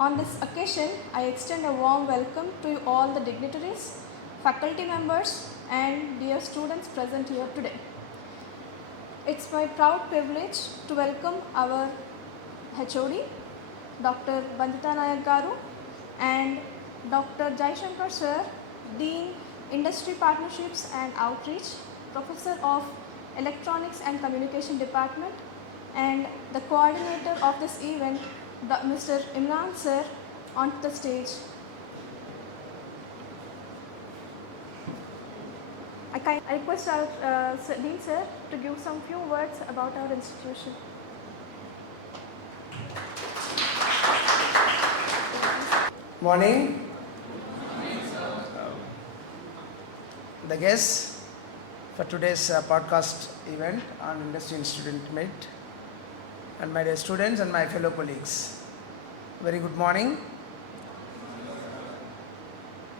On this occasion, I extend a warm welcome to all the dignitaries, faculty members and dear students present here today. It's my proud privilege to welcome our HOD, Dr. Bandita Nayak Garu and Dr. Jaishankar Sir, Dean, Industry Partnerships and Outreach, Professor of Electronics and Communication Department, and the coordinator of this event, Mr. Imran Sir, onto the stage. I request our Dean Sir to give some few words about our institution. Morning. The guests for today's podcast event on Industry and Student Meet, and my dear students and my fellow colleagues, very good morning.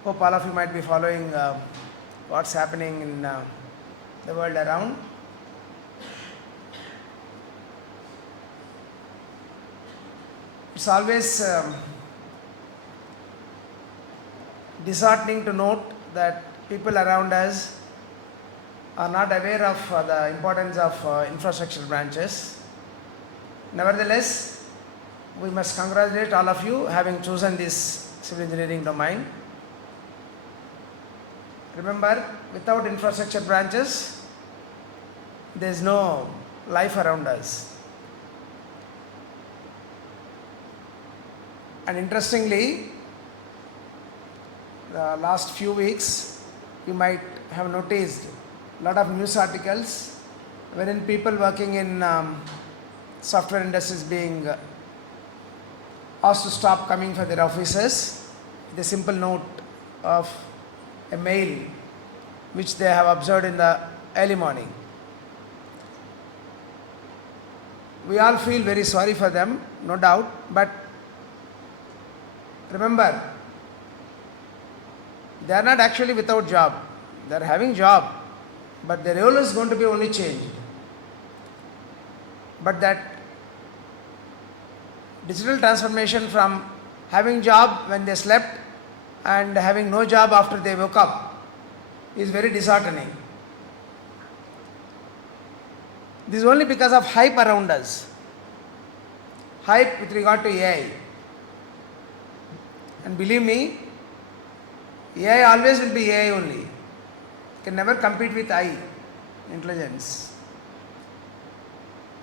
Hope all of you might be following what's happening in the world around. It's always disheartening to note that people around us are not aware of the importance of infrastructure branches. Nevertheless, we must congratulate all of you having chosen this civil engineering domain. Remember, without infrastructure branches, there is no life around us. And interestingly, the last few weeks, you might have noticed a lot of news articles wherein people working in software industries being asked to stop coming for their offices with a simple note of a mail which they have observed in the early morning. We all feel very sorry for them, no doubt, but remember, they are not actually without job. They are having job, but their role is going to be only changed. But that digital transformation from having job when they slept and having no job after they woke up is very disheartening. This is only because of hype around us. Hype with regard to AI. And believe me, AI always will be AI only. Can never compete with I, intelligence.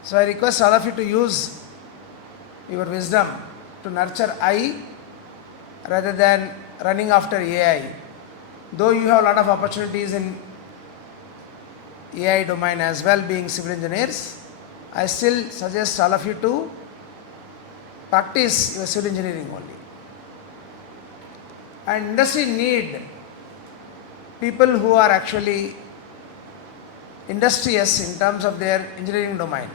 So I request all of you to use your wisdom to nurture I rather than running after AI. Though you have a lot of opportunities in AI domain as well, being civil engineers, I still suggest all of you to practice your civil engineering only. And industry need people who are actually industrious in terms of their engineering domain,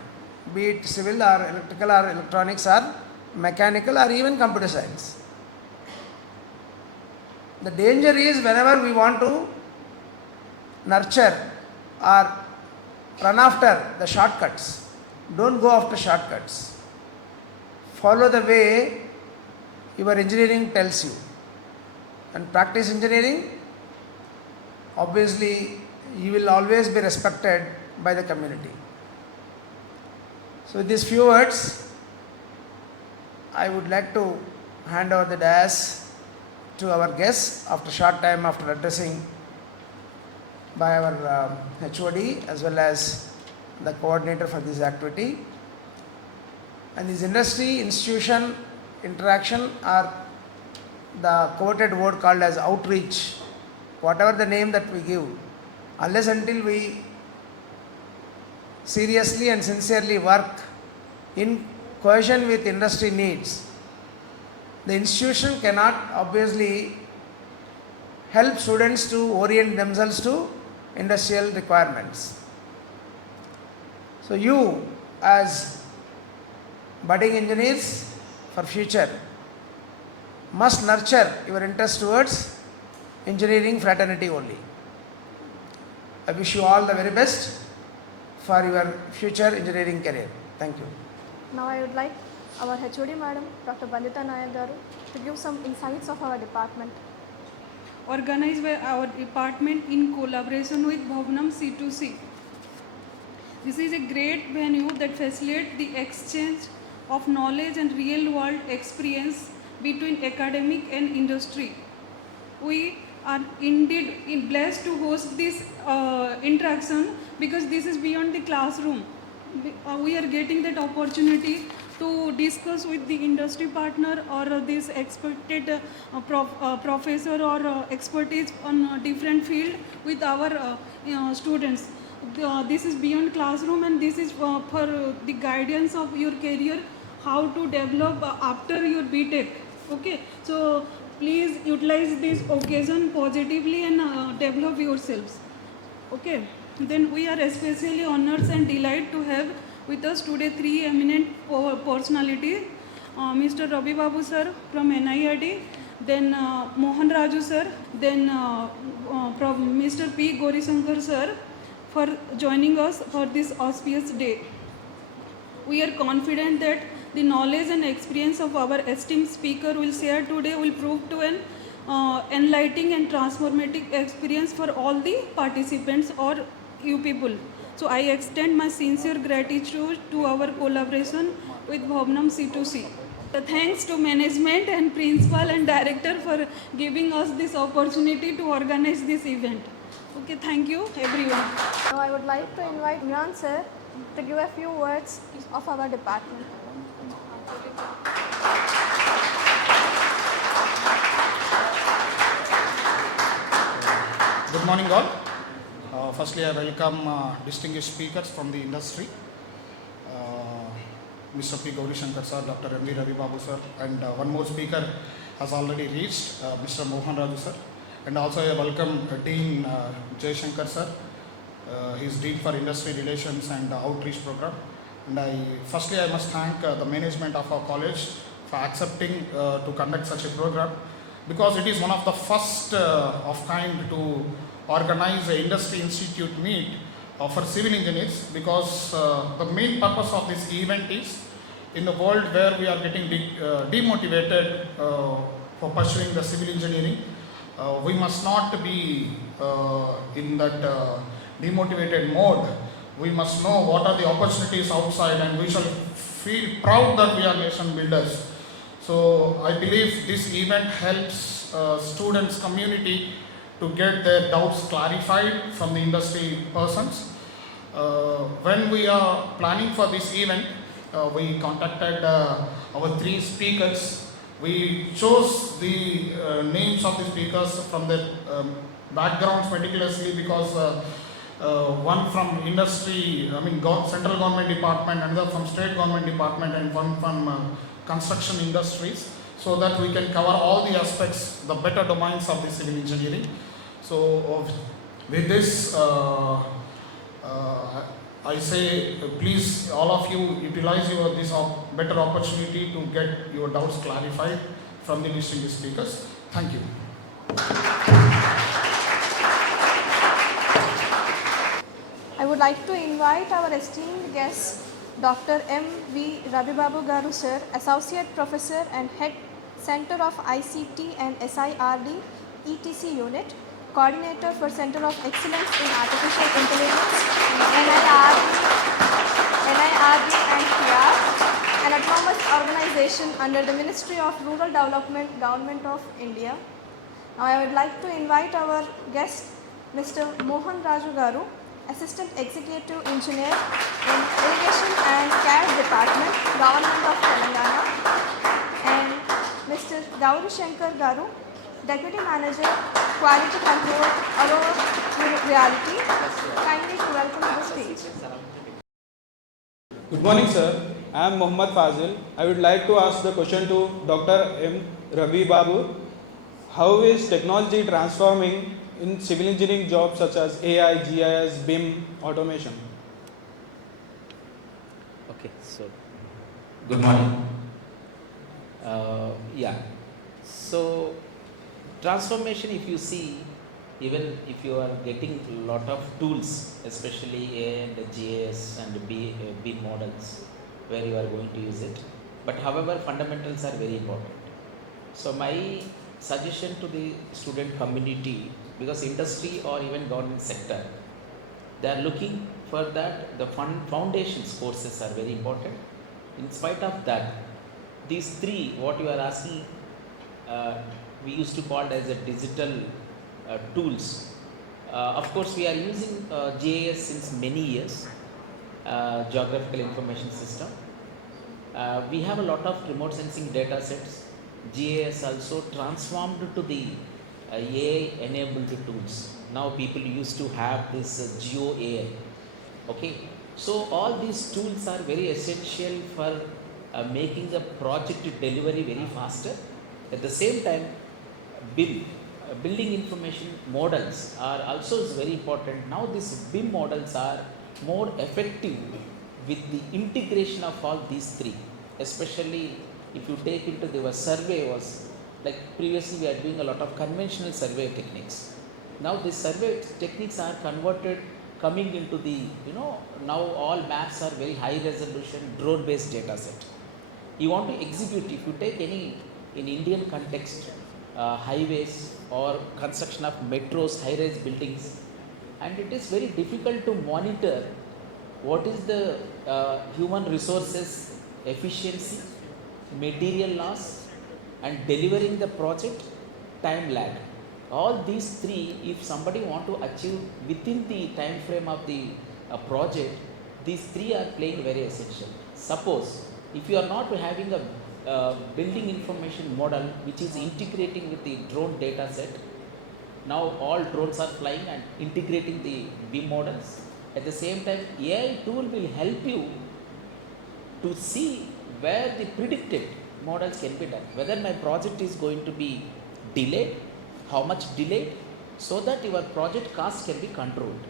be it civil or electrical or electronics or mechanical or even computer science. The danger is whenever we want to nurture or run after the shortcuts, don't go after shortcuts. Follow the way your engineering tells you. And practice engineering, obviously you will always be respected by the community. So with these few words, I would like to hand over the dais to our guests after a short time after addressing by our HOD as well as the coordinator for this activity. And this industry institution interaction are the coveted word called as outreach, whatever the name that we give, unless until we seriously and sincerely work in cohesion with industry needs, the institution cannot obviously help students to orient themselves to industrial requirements. So you as budding engineers for future must nurture your interest towards engineering fraternity only. I wish you all the very best for your future engineering career. Thank you. Now I would like our HOD Madam, Dr. Bandita Nayak Garu, to give some insights of our department. Organized by our department in collaboration with Bhavanam C2C. This is a great venue that facilitates the exchange of knowledge and real world experience between academic and industry. We are indeed blessed to host this interaction because this is beyond the classroom. We are getting that opportunity to discuss with the industry partner or this expected professor or expertise on different field with our students. This is beyond classroom, and this is for the guidance of your career, how to develop after your BTech. Okay, so please utilize this occasion positively and develop yourselves. Okay, then we are especially honored and delighted to have with us today three eminent personalities. Mr. Ravi Babu sir from NIIT, then Mohan Raju sir, then Mr. P. Gaurisankar sir for joining us for this auspicious day. We are confident that the knowledge and experience of our esteemed speaker will share today will prove to an enlightening and transformative experience for all the participants or you people. So I extend my sincere gratitude to our collaboration with Bhavanam C2C. Thanks to management and principal and director for giving us this opportunity to organize this event. Okay, thank you everyone. Now I would like to invite Imran sir to give a few words of our department. Good morning all. Firstly, I welcome distinguished speakers from the industry. Mr. P. Gaurisankar sir, Dr. M. V. Ravi Babu sir, and one more speaker has already reached, Mr. Mohan Raju sir. And also I welcome Dean Jay Shankar sir. He is Dean for Industry Relations and Outreach Program. And firstly I must thank the management of our college for accepting to conduct such a program, because it is one of the first of kind to organize an industry institute meet for civil engineers, because the main purpose of this event is, in the world where we are getting demotivated for pursuing the civil engineering, we must not be in that demotivated mode. We must know what are the opportunities outside, and we shall feel proud that we are nation builders. So I believe this event helps students community to get their doubts clarified from the industry persons. When we are planning for this event, we contacted our three speakers. We chose the names of the speakers from their backgrounds meticulously, because one from industry, central government department, another from state government department, and one from construction industries, so that we can cover all the aspects, the better domains of the civil engineering. So with this, I say please all of you utilize this better opportunity to get your doubts clarified from the distinguished speakers. Thank you. I would like to invite our esteemed guest, Dr. M. V. Ravi Babu Garu sir, Associate Professor and Head Center of ICT and SIRD ETC Unit, Coordinator for Center of Excellence in Artificial Intelligence, NIRD and PR, an autonomous organization under the Ministry of Rural Development, Government of India. Now I would like to invite our guest, Mr. Mohan Raju Garu, Assistant Executive Engineer in Irrigation and CAD Department, Government of Telangana, and Mr. Gauri Shankar Garu, Deputy Manager, Quality Control, Aurora Reality. Kindly to welcome to the stage. Good morning, sir. I am Mohammad Fazil. I would like to ask the question to Dr. M. Ravi Babu. How is technology transforming in civil engineering jobs such as AI, GIS, BIM, automation? Okay, so good morning. So transformation, if you see, even if you are getting a lot of tools, especially AI and GIS and BIM models, where you are going to use it, but however fundamentals are very important. So my suggestion to the student community, because industry or even government sector, they are looking for that the foundations courses are very important. In spite of that, these three what you are asking, uh, we used to call it as a digital tools. Of course, we are using GIS since many years, geographical information system. We have a lot of remote sensing data sets. GIS also transformed to the AI enabled tools. Now people used to have this Geo AI. Okay, so all these tools are very essential for making the project delivery very faster. At the same time, BIM, building information models are also is very important. Now these BIM models are more effective with the integration of all these three. Especially if you take into the survey was like previously we are doing a lot of conventional survey techniques. Now these survey techniques are converted coming into the, now all maps are very high resolution drone based data set. You want to execute, if you take any in Indian context, highways or construction of metros, high rise buildings, and it is very difficult to monitor what is the human resources efficiency, material loss, and delivering the project time lag. All these three, if somebody want to achieve within the time frame of the project, these three are playing very essential. Suppose if you are not having a building information model which is integrating with the drone data set, now all drones are flying and integrating the BIM models. At the same time, AI tool will help you to see where the predicted models can be done. Whether my project is going to be delayed, how much delayed, so that your project cost can be controlled.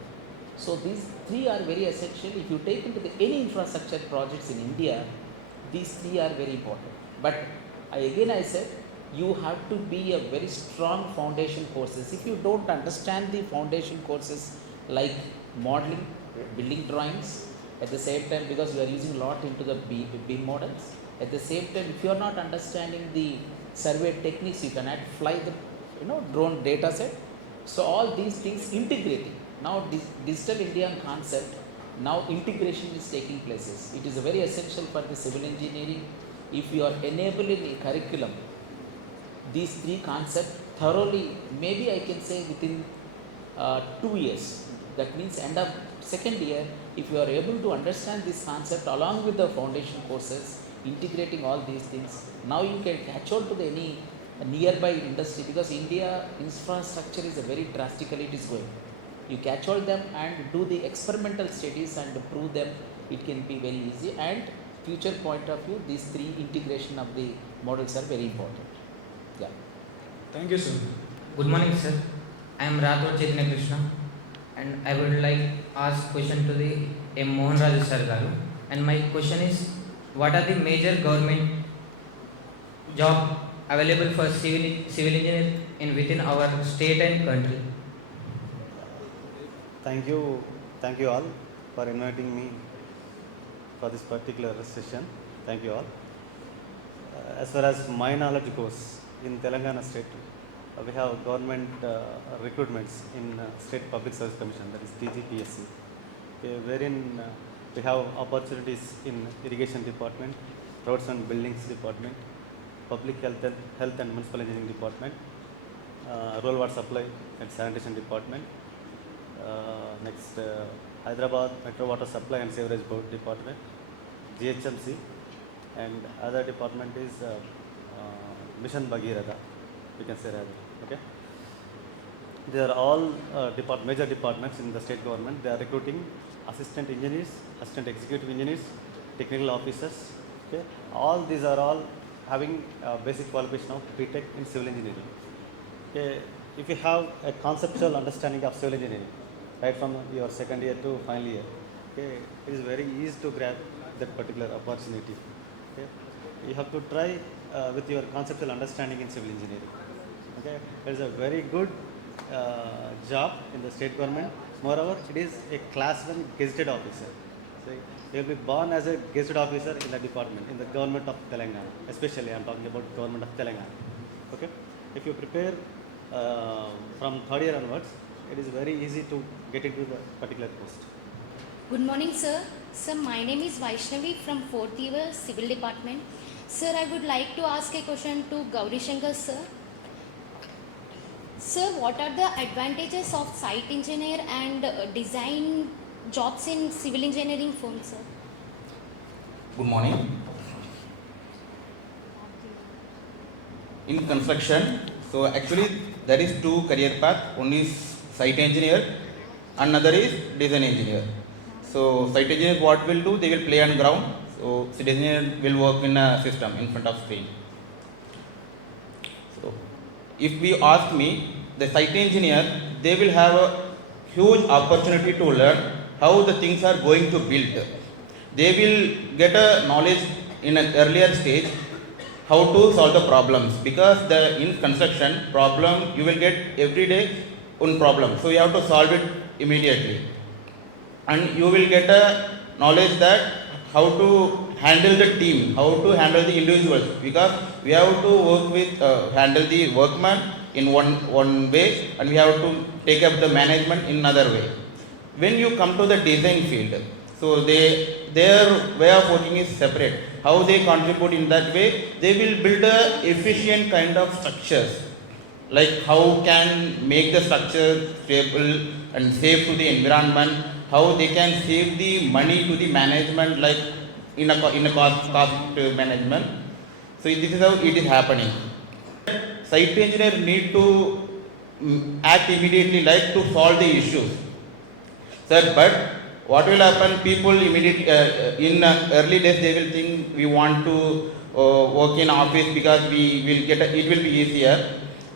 So these three are very essential. If you take into any infrastructure projects in India, these three are very important. But I said, you have to be a very strong foundation courses. If you don't understand the foundation courses like modeling, building drawings, at the same time because you are using a lot into the BIM models, at the same time if you are not understanding the survey techniques, you cannot fly the drone data set. So all these things integrating. Now digital Indian concept, now integration is taking places. It is very essential for the civil engineering. If you are enabling a curriculum, these three concepts thoroughly, maybe I can say within 2 years, that means end of second year, if you are able to understand this concept along with the foundation courses, integrating all these things, now you can catch on to any nearby industry, because India infrastructure is a very drastically it is going. You catch all them and do the experimental studies and prove them, it can be very easy. And future point of view, these three integration of the models are very important. Yeah. Thank you, sir. Good morning, sir. I am Rathod Chaitanya Krishna, and I would like ask question to the M. Mohan Raju sir garu. And my question is, what are the major government job available for civil engineer in within our state and country? Thank you all for inviting me for this particular session. Thank you all. As far as my knowledge goes, in Telangana state, we have government recruitments in State Public Service Commission, that is TGPSC, wherein we have opportunities in irrigation department, roads and buildings department, public health and municipal engineering department, rural water supply and sanitation department, next Hyderabad Metro Water Supply and Sewerage Board department, GHMC, and other department is Mission Bhagiratha, we can say that. Okay, they are all major departments in the state government. They are recruiting assistant engineers, assistant executive engineers, technical officers. Okay, all these are all having basic qualification of BTech in civil engineering. Okay, if you have a conceptual understanding of civil engineering, right from your second year to final year, okay, it is very easy to grab that particular opportunity. Okay, you have to try with your conceptual understanding in civil engineering. Okay, it is a very good job in the state government. Moreover, it is a class 1 gazetted officer. So you will be born as a gazetted officer in the department, in the government of Telangana. Especially I am talking about government of Telangana. Okay? If you prepare from third year onwards, it is very easy to get into the particular post. Good morning, sir. Sir, my name is Vaishnavi from 4th year Civil Department. Sir, I would like to ask a question to Gauri Shankar, sir. Sir, what are the advantages of site engineer and design jobs in civil engineering firms, sir? Good morning. In construction, so actually there is two career path. One is site engineer, another is design engineer. So site engineer what will do? They will play on ground. So site engineer will work in a system in front of screen. So if we ask me, the site engineer, they will have a huge opportunity to learn how the things are going to build. They will get a knowledge in an earlier stage how to solve the problems, because in construction problem you will get every day one problem, so you have to solve it immediately, and you will get a knowledge that how to handle the team, how to handle the individuals, because we have to work with handle the workman in one way, and we have to take up the management in another way. When you come to the design field, so their way of working is separate. How they contribute in that way, they will build a efficient kind of structures, like how can make the structure stable and safe to the environment, how they can save the money to the management, like in a cost management. So this is how it is happening. Site engineer need to act immediately, like to solve the issues. Sir, but what will happen? People immediately in early days they will think we want to work in office because we will get it will be easier.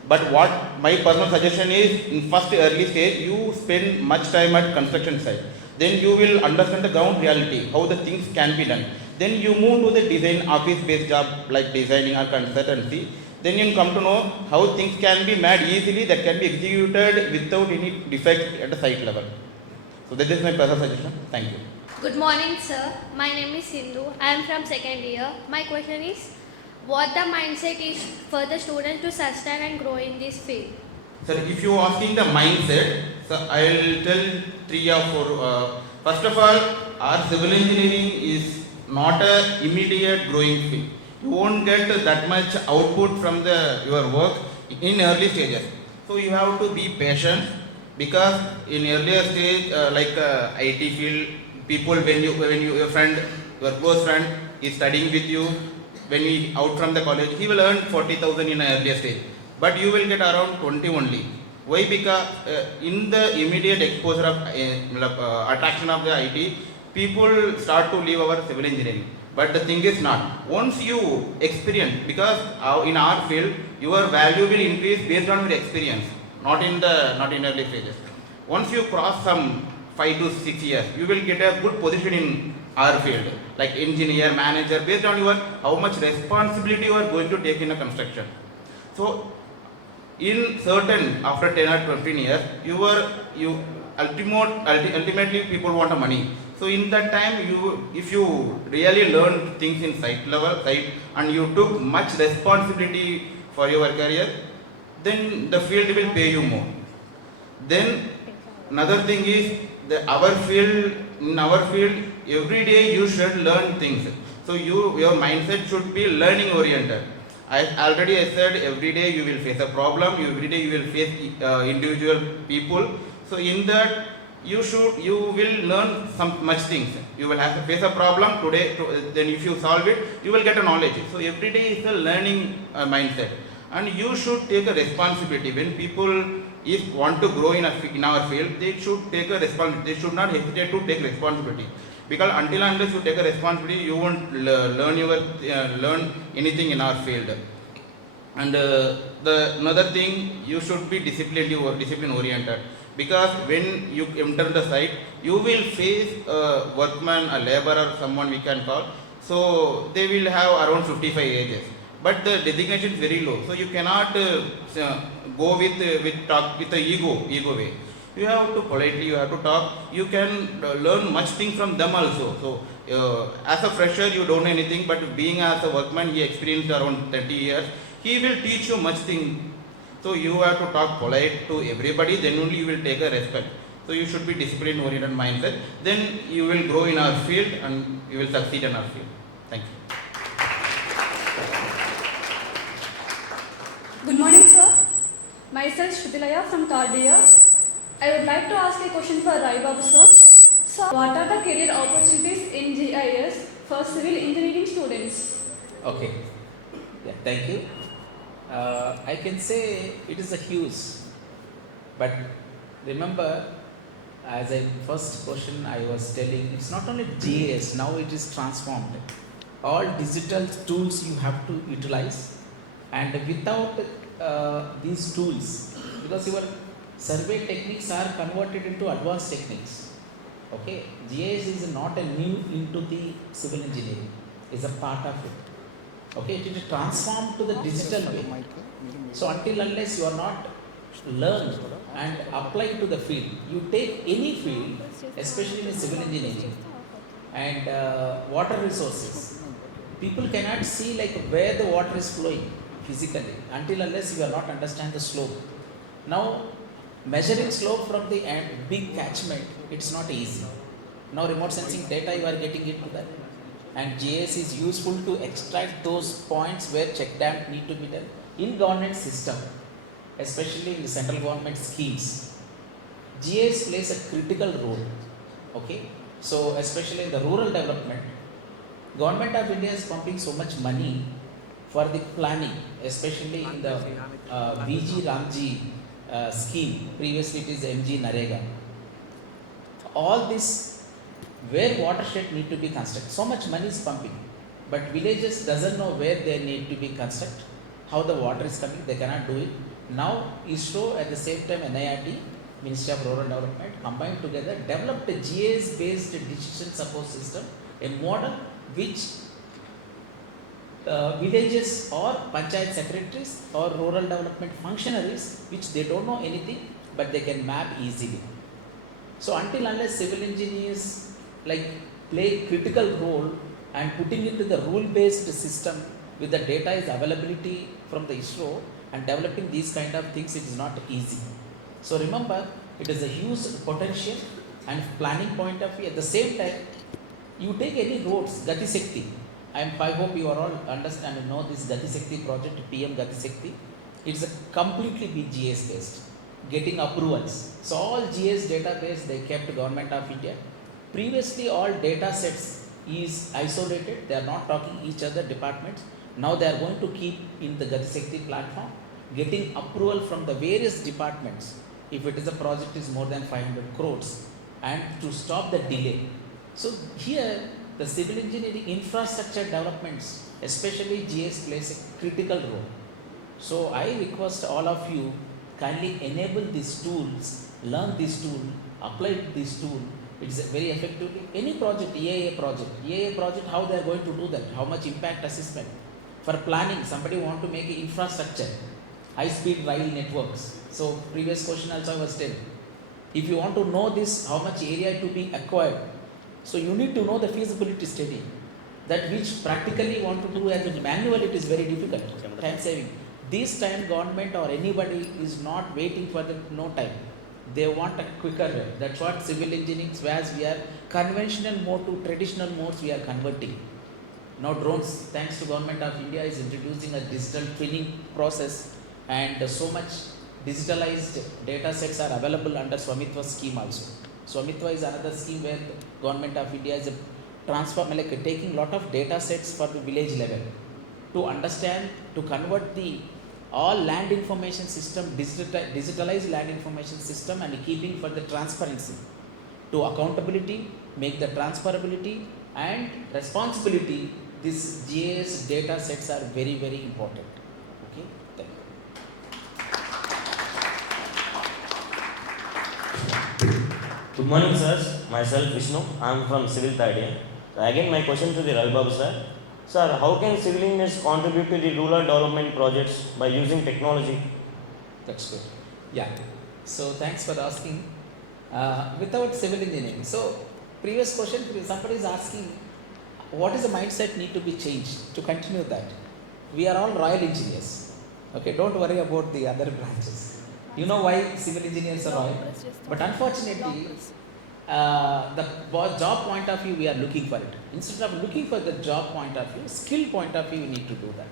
But what my personal suggestion is, in first early stage you spend much time at construction site. Then you will understand the ground reality, how the things can be done. Then you move to the design office based job like designing or consultancy. Then you come to know how things can be made easily, that can be executed without any defect at the site level. So that is my personal suggestion. Thank you. Good morning, sir. My name is Sindhu. I am from second year. My question is, what the mindset is for the student to sustain and grow in this field? Sir, if you are asking the mindset, so I will tell 3 or 4. First of all, our civil engineering is not a immediate growing field. You won't get that much output from your work in early stages. So you have to be patient, because in earlier stage, like IT field, people when your friend, your close friend is studying with you, when he out from the college, he will earn 40,000 in an earlier stage, but you will get around 20 only. Why? Because in the immediate exposure of attraction of the IT, people start to leave our civil engineering. But the thing is not. Once you experience, because in our field, your value will increase based on your experience, not in early stages. Once you cross some 5 to 6 years, you will get a good position in our field, like engineer, manager, based on your how much responsibility you are going to take in a construction. So, in certain after 10 or 15 years, ultimately people want money. So in that time, if you really learn things in site level, and you took much responsibility for your career, then the field will pay you more. Then another thing is in our field, every day you should learn things. So your mindset should be learning oriented. I said every day you will face a problem, every day you will face individual people. So in that you will learn much things. You will have to face a problem today, then if you solve it, you will get a knowledge. So every day is a learning mindset, and you should take a responsibility. When people want to grow in our field, they should take a responsibility. They should not hesitate to take responsibility, because unless you take a responsibility, you won't learn anything in our field. And another thing, you should be discipline oriented, because when you enter the site, you will face a workman, a laborer, someone we can call. So they will have around 55 ages, but the designation is very low. So you cannot go with the ego way. You have to politely, you have to talk. You can learn much thing from them also. So as a fresher, you don't know anything, but being as a workman, he experienced around 30 years. He will teach you much thing. So you have to talk polite to everybody, then only you will take a respect. So you should be discipline oriented mindset. Then you will grow in our field and you will succeed in our field. Thank you. Good morning, sir. Myself Shrutilaya from third year. I would like to ask a question for Rai Babu, sir. Sir, what are the career opportunities in GIS for civil engineering students? Okay. Yeah, thank you. I can say it is a huge, but remember, as I first question I was telling, it's not only GIS, now it is transformed. All digital tools you have to utilize, and without these tools, because your survey techniques are converted into advanced techniques. Okay, GIS is not a new into the civil engineering, it's a part of it. Okay, it is transformed to the digital way. So until unless you are not learned and applied to the field, you take any field, especially in civil engineering and water resources. People cannot see like where the water is flowing physically until unless you are not understand the slope. Now measuring slope from the end, big catchment, it's not easy. Now remote sensing data you are getting into that. And GIS is useful to extract those points where check dam need to be done in government system, especially in the central government schemes. GIS plays a critical role. Okay, so especially in the rural development, Government of India is pumping so much money for the planning, especially in the VG Ramji scheme. Previously it is MG Narega. All this where watershed need to be constructed. So much money is pumping, but villages doesn't know where they need to be constructed, how the water is coming, they cannot do it. Now ISRO at the same time NIRT, Ministry of Rural Development, combined together, developed a GIS based decision support system, a model which villages or panchayat secretaries or rural development functionaries, which they don't know anything, but they can map easily. So until unless civil engineers like play critical role and putting into the rule based system with the data is availability from the ISRO and developing these kind of things, it is not easy. So remember, it is a huge potential and planning point of view. At the same time, you take any roads, Gati Shakti. I hope you are all understand and know this Gati Shakti project, PM Gati Shakti. It's a completely GIS based, getting approvals. So all GIS database they kept Government of India. Previously all data sets is isolated, they are not talking each other departments. Now they are going to keep in the Gati Shakti platform, getting approval from the various departments. If it is a project is more than 500 crores and to stop the delay. So here the civil engineering infrastructure developments, especially GIS plays a critical role. So I request all of you kindly enable these tools, learn this tool, apply this tool. It's very effectively. Any project, EAA project, how they are going to do that, how much impact assessment. For planning, somebody want to make infrastructure, high-speed rail networks. So previous question also I was telling. If you want to know this, how much area to be acquired, so you need to know the feasibility study. That which practically want to do as a manual, it is very difficult, time saving. This time government or anybody is not waiting for the no time. They want a quicker way. That's what civil engineering, whereas we are conventional mode to traditional modes we are converting. Now drones, thanks to Government of India is introducing a digital twinning process and so much digitalized data sets are available under Swamitwa scheme also. Swamitwa is another scheme where the Government of India is taking lot of data sets for the village level to understand, to convert the all land information system, digitalized land information system and keeping for the transparency, to accountability, make the transferability and responsibility. These GIS data sets are very, very important. Okay, thank you. Good morning, sirs. Myself Vishnu. I am from Civil third year. Again, my question to the Ravi Babu sir. Sir, how can civil engineers contribute to the rural development projects by using technology? That's good. Yeah. So thanks for asking. without civil engineering. So, previous question, somebody is asking, what is the mindset need to be changed to continue that? We are all royal engineers. Okay, don't worry about the other branches. You know why civil engineers are royal? But unfortunately, job point of view, we are looking for it. Instead of looking for the job point of view, skill point of view, we need to do that.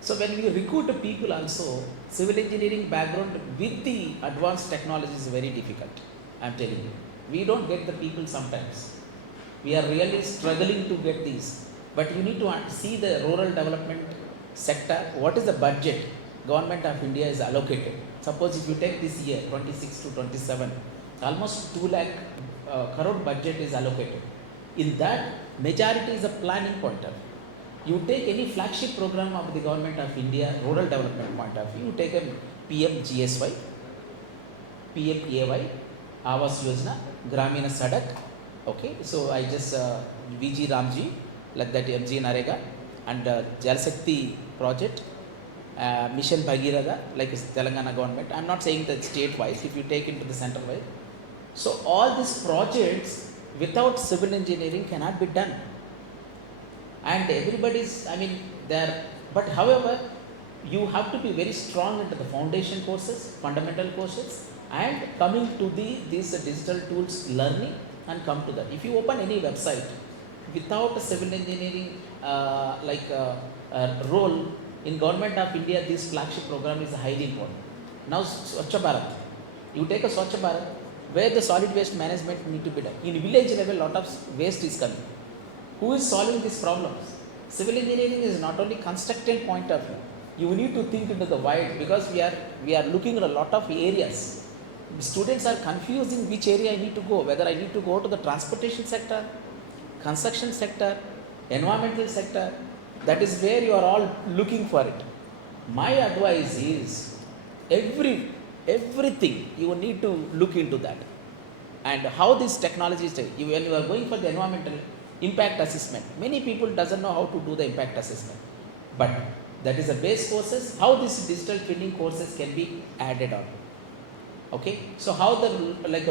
So when we recruit people also, civil engineering background with the advanced technology is very difficult. I am telling you. We don't get the people sometimes. We are really struggling to get these. But you need to see the rural development sector, what is the budget Government of India is allocated. Suppose if you take this year, 26 to 27, almost 2 lakh crore budget is allocated. In that, majority is a planning point of view. You take any flagship program of the Government of India, rural development point of view, you take a PM-GSY, PM-AY, Awas Yojana, Gramina Sadak, okay, so I just VG Ramji, like that MG Narega, and Jal Shakti project, Mission Bhagiratha, like Telangana government. I am not saying that state wise, if you take into the center wise. So all these projects without civil engineering cannot be done. And everybody's, I mean, there, but however, you have to be very strong into the foundation courses, fundamental courses, and coming to these digital tools learning and come to that. If you open any website without a civil engineering role in Government of India, this flagship program is highly important. Now Swachh Bharat, you take a Swachh Bharat where the solid waste management need to be done. In village level, lot of waste is coming. Who is solving these problems? Civil engineering is not only constructed point of view. You need to think into the wide, because we are looking at a lot of areas. Students are confusing which area I need to go, whether I need to go to the transportation sector, construction sector, environmental sector. That is where you are all looking for it. My advice is everything you need to look into that. And how this technology is, when you are going for the environmental impact assessment, many people doesn't know how to do the impact assessment. But that is the base courses, how these digital twinning courses can be added on. Okay, so how the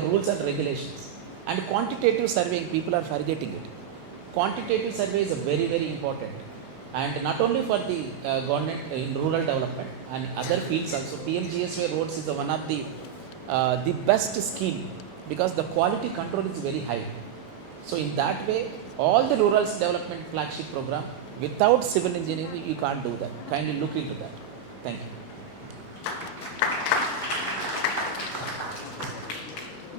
rules and regulations and quantitative surveying, people are forgetting it. Quantitative survey is very, very important, and not only for the government in rural development and other fields also. PMGSY roads is one of the best scheme, because the quality control is very high. So in that way, all the rural development flagship program, without civil engineering, you can't do that. Kindly look into that. Thank you.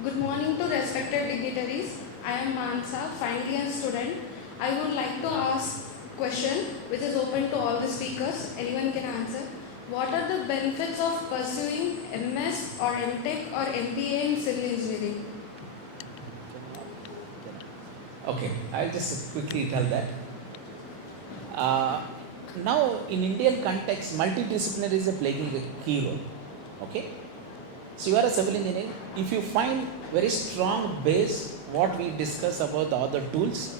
Good morning to respected dignitaries. I am Mansa, final year student. I would like to ask question which is open to all the speakers. Anyone can answer. What are the benefits of pursuing MS or MTech or MBA in civil engineering? Okay, I'll just quickly tell that. Now, in Indian context, multidisciplinary is playing a key role. Okay, so you are a civil engineer. If you find very strong base, what we discuss about the other tools,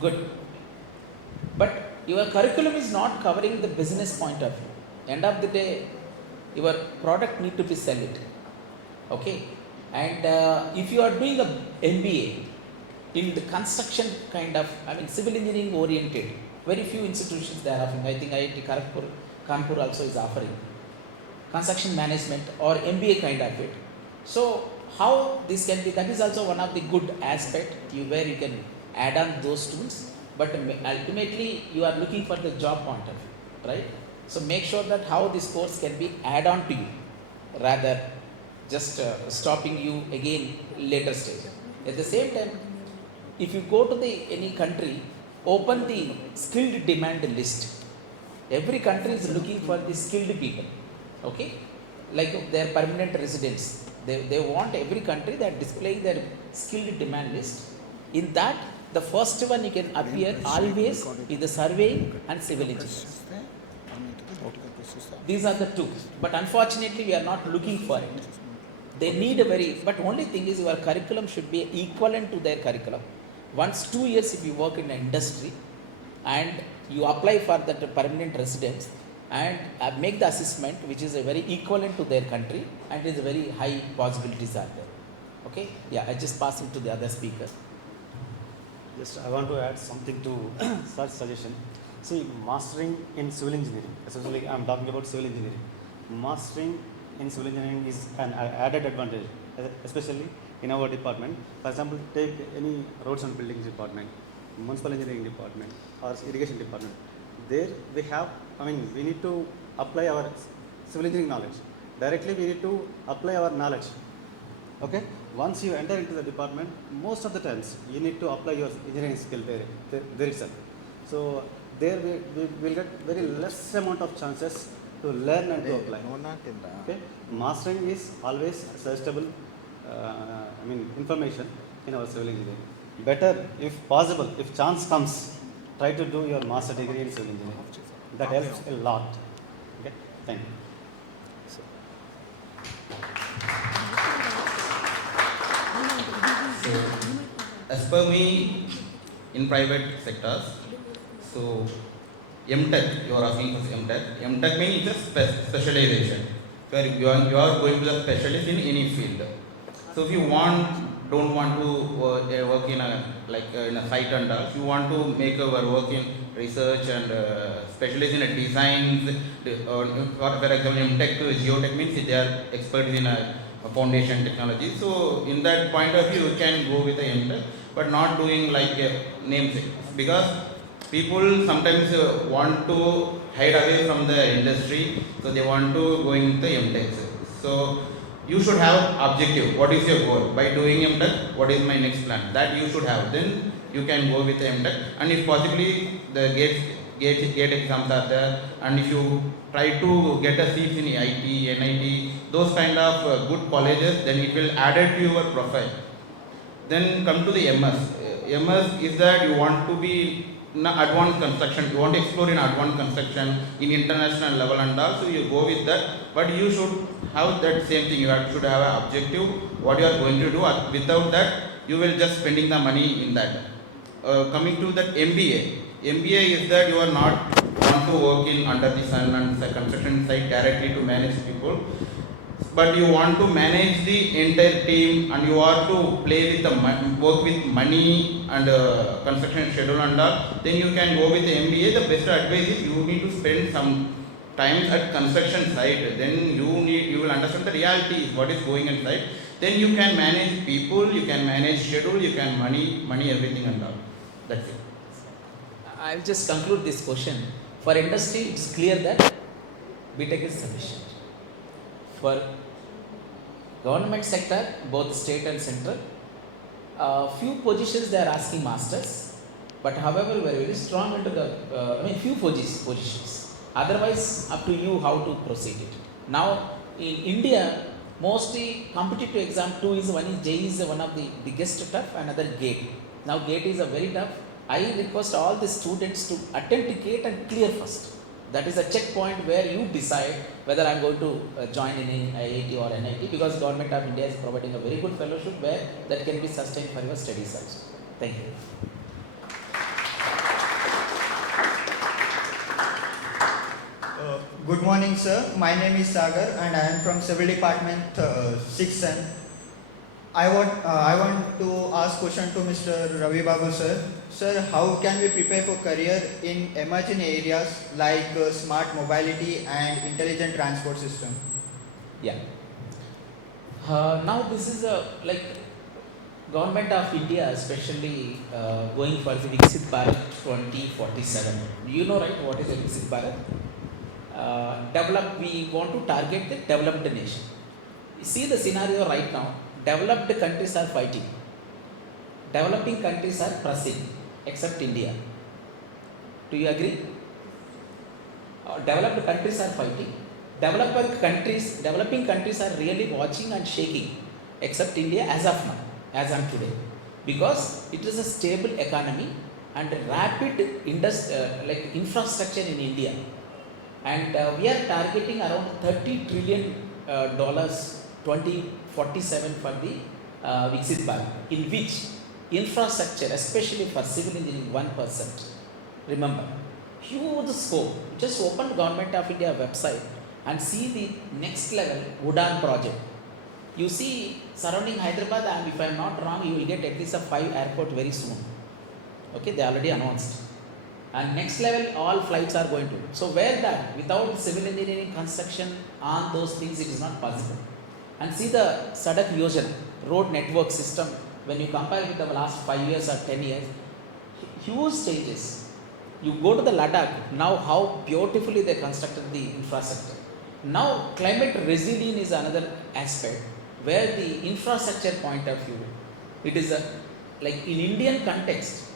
good. But your curriculum is not covering the business point of view. End of the day, your product need to be sell it. Okay, and if you are doing a MBA in the construction kind of, I mean civil engineering oriented, very few institutions they are offering. I think IIT Kanpur also is offering construction management or MBA kind of it. So how this can be, that is also one of the good aspect where you can add on those tools, but ultimately you are looking for the job point of view, right? So make sure that how this course can be add on to you, rather just stopping you again later stage. At the same time, if you go to any country, open the skilled demand list. Every country is looking for the skilled people. Okay, like their permanent residents. They want every country that displaying their skilled demand list. In that, the first one you can appear always is the surveying and civil engineers. These are the two. But unfortunately, we are not looking for it. They need but only thing is your curriculum should be equivalent to their curriculum. Once 2 years if you work in an industry and you apply for that permanent residence and make the assessment, which is a very equivalent to their country, and is a very high possibilities are there. Okay? Yeah, I just pass it to the other speaker. Just I want to add something to such suggestion. See, mastering in civil engineering, especially I am talking about civil engineering. Mastering in civil engineering is an added advantage, especially in our department. For example, take any roads and buildings department, municipal engineering department, or irrigation department. There we have, we need to apply our civil engineering knowledge. Directly we need to apply our knowledge. Okay? Once you enter into the department, most of the times you need to apply your engineering skill there itself. So there we will get very less amount of chances to learn and to apply. Okay? Mastering is always suggestible information in our civil engineering. Better, if possible, if chance comes, try to do your master degree in civil engineering. That helps a lot. Okay? Thank you. So, as per me, in private sectors, so MTech, you are asking for MTech. MTech means it's a specialization, where you are going to the specialist in any field. So if you don't want to work in a site and all, if you want to make our work in research and specialize in a design, or for example, MTech, geotech means they are expert in a foundation technology. So in that point of view, you can go with the MTech, but not doing like namesake, because people sometimes want to hide away from the industry, so they want to go into MTech. So you should have objective. What is your goal? By doing MTech, what is my next plan? That you should have. Then you can go with the MTech. And if possibly the gate exams are there, and if you try to get a seat in IT, NIT, those kind of good colleges, then it will add it to your profile. Then come to the MS. MS is that you want to be in advanced construction, you want to explore in advanced construction in international level and all, so you go with that, but you should have that same thing. You should have an objective, what you are going to do. Without that, you will just spending the money in that. Coming to that MBA is that you are not want to work in under the sun and the construction site directly to manage people, but you want to manage the entire team, and you want to play with the work with money and construction schedule and all, then you can go with the MBA. The best advice is you need to spend some times at construction site, then you will understand the reality is what is going inside. Then you can manage people, you can manage schedule, you can money everything and all. That's it. I will just conclude this question. For industry, it's clear that BTech is sufficient. For government sector, both state and central, few positions they are asking masters, but however we are very strong into the few positions. Otherwise, up to you how to proceed it. Now in India, mostly competitive exam two is one is JEE is one of the biggest tough, another GATE. Now GATE is a very tough. I request all the students to attempt GATE and clear first. That is a checkpoint where you decide whether I am going to join in IIT or NIT, because Government of India is providing a very good fellowship where that can be sustained for your studies also. Thank you. Good morning, sir. My name is Sagar and I am from Civil Department 6th Sem. I want to ask question to Mr. Ravi Babu, sir. Sir, how can we prepare for career in emerging areas like smart mobility and intelligent transport system? Yeah. Now this is like Government of India, especially going for the Viksit Bharat 2047. You know, right? What is a Viksit Bharat? We want to target the developed nation. You see the scenario right now. Developed countries are fighting. Developing countries are pressing, except India. Do you agree? Developed countries are fighting. Developing countries are really watching and shaking, except India as of now, as on today, because it is a stable economy and rapid infrastructure in India, and we are targeting around $30 trillion 2047 for the Viksit Bharat, in which infrastructure, especially for civil engineering, 1%. Remember, huge scope. Just open Government of India website and see the next level UDAN project. You see, surrounding Hyderabad, and if I am not wrong, you will get at least a 5 airport very soon. Okay, they already announced. And next level, all flights are going to. So where that, without civil engineering construction on those things, it is not possible. And see the Sadak Yojana, road network system, when you compare with the last 5 years or 10 years, huge changes. You go to the Ladakh, now how beautifully they constructed the infrastructure. Now climate resilience is another aspect where the infrastructure point of view, it is like in Indian context,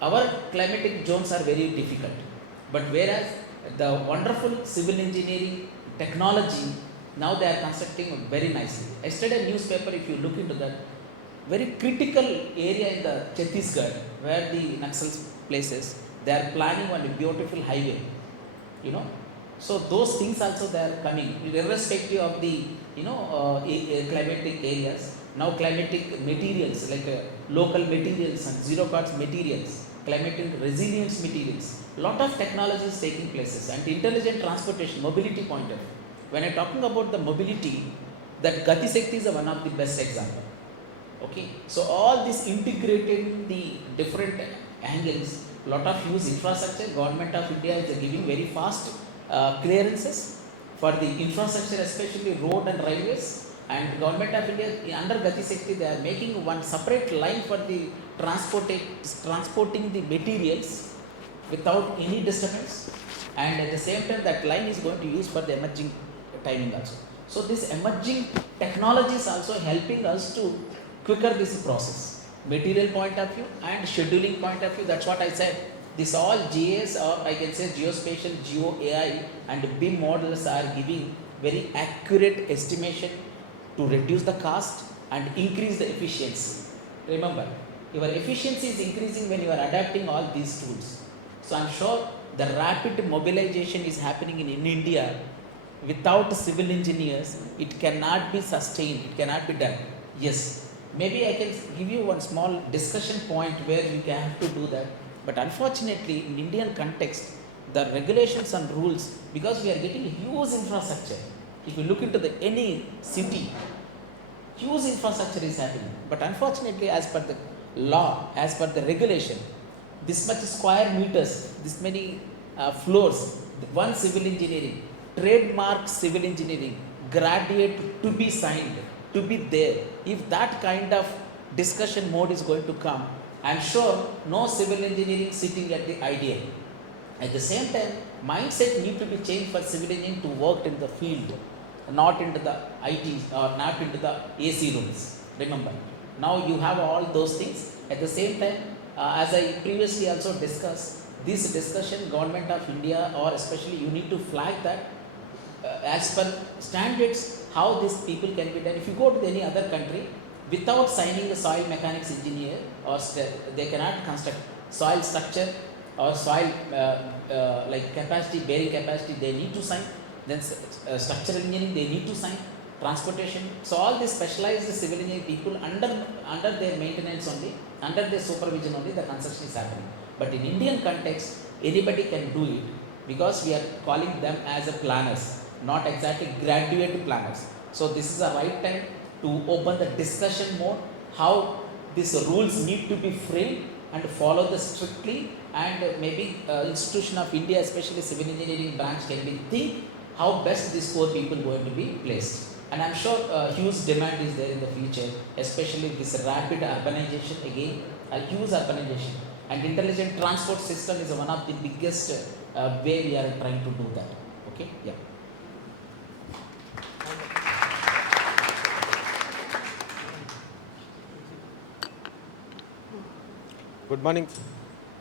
our climatic zones are very difficult. But whereas the wonderful civil engineering technology, now they are constructing very nicely. Yesterday newspaper, if you look into that, very critical area in the Chhattisgarh where the Naxal places, they are planning on a beautiful highway, you know. So those things also they are coming, irrespective of the climatic areas. Now climatic materials like local materials and zero cost materials, climatic resilience materials, lot of technology is taking places, and intelligent transportation, mobility point of view. When I am talking about the mobility, that Gati Shakti is one of the best example. Okay, so all this integrating the different angles, lot of huge infrastructure. Government of India is giving very fast clearances for the infrastructure, especially road and railways. And Government of India under Gati Shakti, they are making one separate line for the transporting the materials without any disturbance. And at the same time, that line is going to use for the emerging timing also. So this emerging technology is also helping us to quicker this process, material point of view and scheduling point of view. That's what I said. This all GIS, or I can say geospatial, geo AI and BIM models are giving very accurate estimation to reduce the cost and increase the efficiency. Remember, your efficiency is increasing when you are adapting all these tools. So I'm sure the rapid mobilization is happening in India. Without civil engineers, it cannot be sustained, it cannot be done. Yes, maybe I can give you one small discussion point where you can have to do that. But unfortunately, in Indian context, the regulations and rules, because we are getting huge infrastructure. If you look into any city, huge infrastructure is happening. But unfortunately, as per the law, as per the regulation, this much square meters, this many floors, one civil engineering, trademark civil engineering, graduate to be signed, to be there. If that kind of discussion mode is going to come, I am sure no civil engineering sitting at the ideal. At the same time, mindset need to be changed for civil engineering to work in the field, not into the IT or not into the AC rooms. Remember, now you have all those things. At the same time, as I previously also discussed, this discussion, Government of India or especially you need to flag that as per standards, how these people can be done. If you go to any other country, without signing a soil mechanics engineer, or they cannot construct soil structure or soil like capacity, bearing capacity, they need to sign. Then structural engineering, they need to sign. Transportation. So all these specialized civil engineering people under their maintenance only, under their supervision only, the construction is happening. But in Indian context, anybody can do it because we are calling them as a planners, not exactly graduate planners. So this is a right time to open the discussion mode, how these rules need to be framed and follow the strictly, and maybe institution of India, especially civil engineering branch, can be think how best these poor people going to be placed. And I'm sure huge demand is there in the future, especially this rapid urbanization, again a huge urbanization, and intelligent transport system is one of the biggest way we are trying to do that. Okay, yeah. Good morning.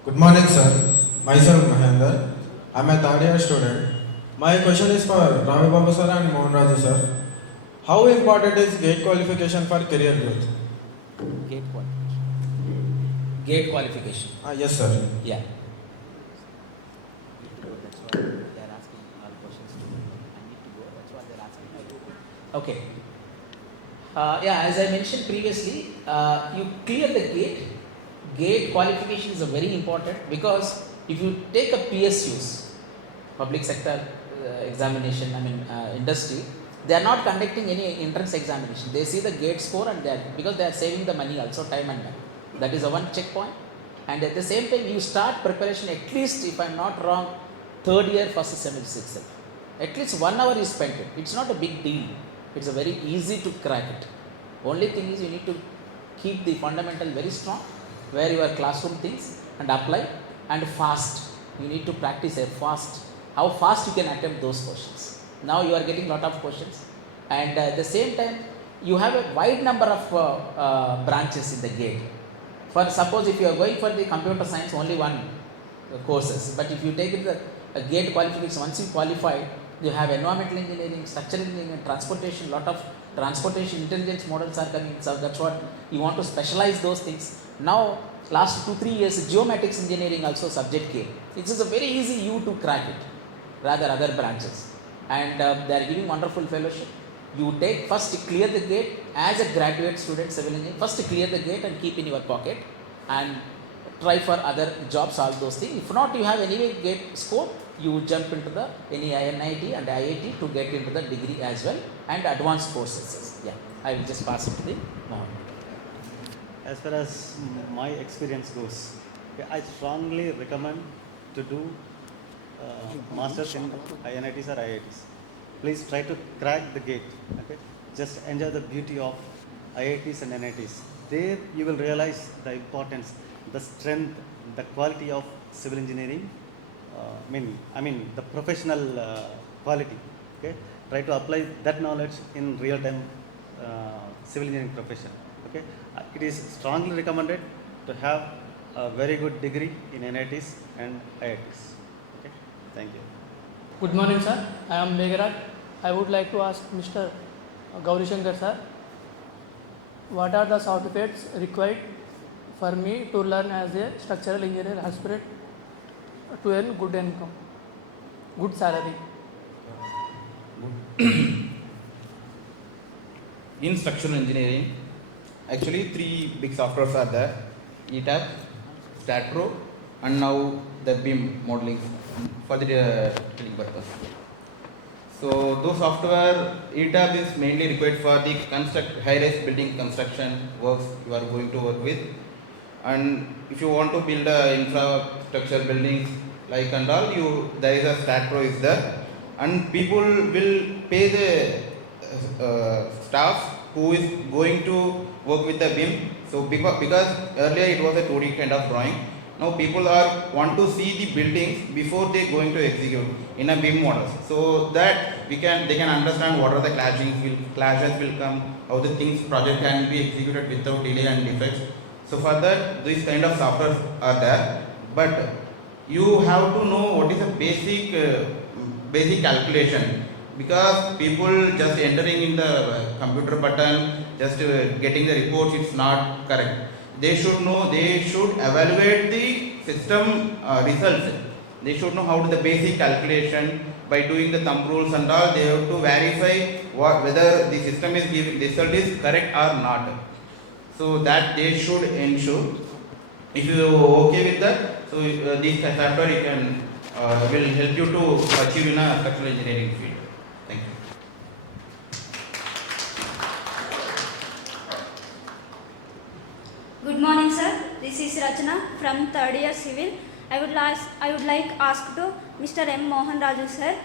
Good morning, sir. Myself Mahendra. I'm a third year student. My question is for Ravi Babu sir and Mohan Raju sir. How important is GATE qualification for career growth? GATE qualification. GATE qualification. Yes, sir. Yeah. They are asking all questions to me. I need to go. That's what they're asking. Okay. Yeah, as I mentioned previously, you clear the GATE. GATE qualification is very important, because if you take a PSUs, public sector examination, industry, They are not conducting any entrance examination. They see the gate score and because they are saving the money also, time and money. That is a one checkpoint. And at the same time, you start preparation at least, if I am not wrong, third year, first semester itself. At least 1 hour is spent. It's not a big deal. It's a very easy to crack it. Only thing is you need to keep the fundamental very strong, where your classroom things and apply, and fast. You need to practice a fast. How fast you can attempt those questions. Now you are getting lot of questions, and at the same time you have a wide number of branches in the gate. For suppose if you are going for the computer science, only one courses, but if you take it the gate qualification, once you qualify, you have environmental engineering, structural engineering, transportation, lot of transportation intelligence models are coming, so that's what you want to specialize those things. Now last 2-3 years geomatics engineering also subject came. It is a very easy you to crack it, rather other branches, and they are giving wonderful fellowship. You take first clear the gate as a graduate student civil engineering, first clear the gate and keep in your pocket and try for other jobs, all those things. If not, you have anyway gate score, you jump into the any NIT and IIT to get into the degree as well and advanced courses. Yeah, I will just pass it to the Mohan. As far as my experience goes, I strongly recommend to do masters in INITs or IITs. Please try to crack the gate. Okay? Just enjoy the beauty of IITs and NITs. There you will realize the importance, the strength, the quality of civil engineering. I mean the professional quality. Okay? Try to apply that knowledge in real-time civil engineering profession. Okay? It is strongly recommended to have a very good degree in NITs and IITs. Okay? Thank you. Good morning, sir. I am Megharat. I would like to ask Mr. Gauri Shankar, sir, what are the certificates required for me to learn as a structural engineer aspirant to earn good income, good salary? In structural engineering, actually 3 big softwares are there: ETAP, StatPro, and now the BIM modeling for the drilling purpose. So those software, ETAP is mainly required for the high-rise building construction works you are going to work with. And if you want to build a infrastructure buildings like and all, there is a StatPro is there, and people will pay the staff who is going to work with the BIM. So because earlier it was a 2D kind of drawing, now people want to see the buildings before they going to execute in a BIM model, so that they can understand what are the clashes will come, how the project can be executed without delay and defects. So for that, these kind of software are there, but you have to know what is a basic calculation, because people just entering in the computer button, just getting the reports, it's not correct. They should know, they should evaluate the system results. They should know how to the basic calculation by doing the thumb rules and all. They have to verify whether the system is giving result is correct or not. So that they should ensure. If you are okay with that, so this software you can will help you to achieve in a structural engineering field. Thank you. Good morning, sir. This is Rachana from 3rd year civil. I would like ask to Mr. M. Mohan Raju, sir,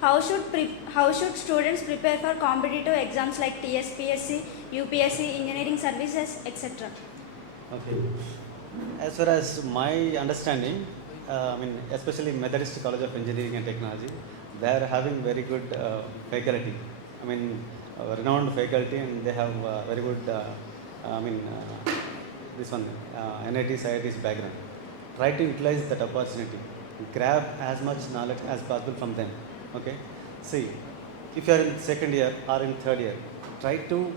how should students prepare for competitive exams like TSPSC, UPSC, engineering services, etc.? Okay. As far as my understanding, especially Methodist College of Engineering and Technology, they are having very good faculty. Renowned faculty, and they have very good, NITs, IITs background. Try to utilize that opportunity. Grab as much knowledge as possible from them. Okay. See, if you are in 2nd year or in 3rd year, try to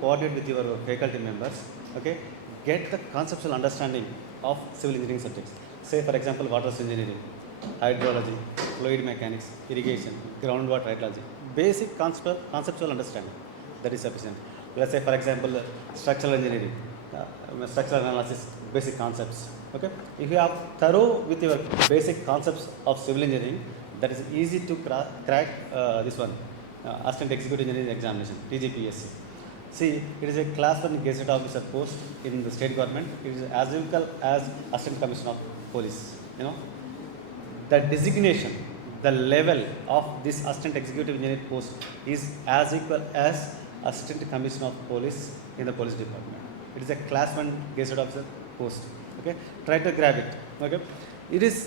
coordinate with your faculty members. Okay. Get the conceptual understanding of civil engineering subjects. Say, for example, water engineering, hydrology, fluid mechanics, irrigation, groundwater hydrology. Basic conceptual understanding, that is sufficient. Let's say, for example, structural engineering, structural analysis, basic concepts. Okay. If you are thorough with your basic concepts of civil engineering, that is easy to crack this one, Assistant Executive Engineering Examination, TGPSC. See, it is a class 1 Gazette Officer post in the state government. It is as equal as Assistant Commissioner of Police. You know, the designation, the level of this Assistant Executive Engineer post is as equal as Assistant Commissioner of Police in the Police Department. It is a class 1 Gazette Officer post. Okay, try to grab it. Okay, it is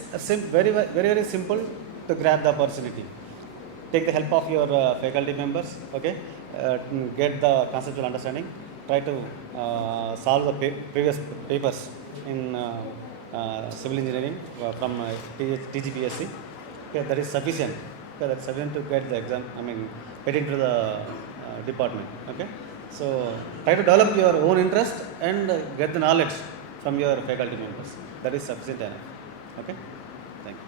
very simple to grab the opportunity. Take the help of your faculty members. Okay, get the conceptual understanding. Try to solve the previous papers in civil engineering from TGPSC. Okay, that is sufficient. Okay, that's sufficient to get the exam. Get into the department. Okay, so try to develop your own interest and get the knowledge from your faculty members. That is sufficient enough. Okay, thank you.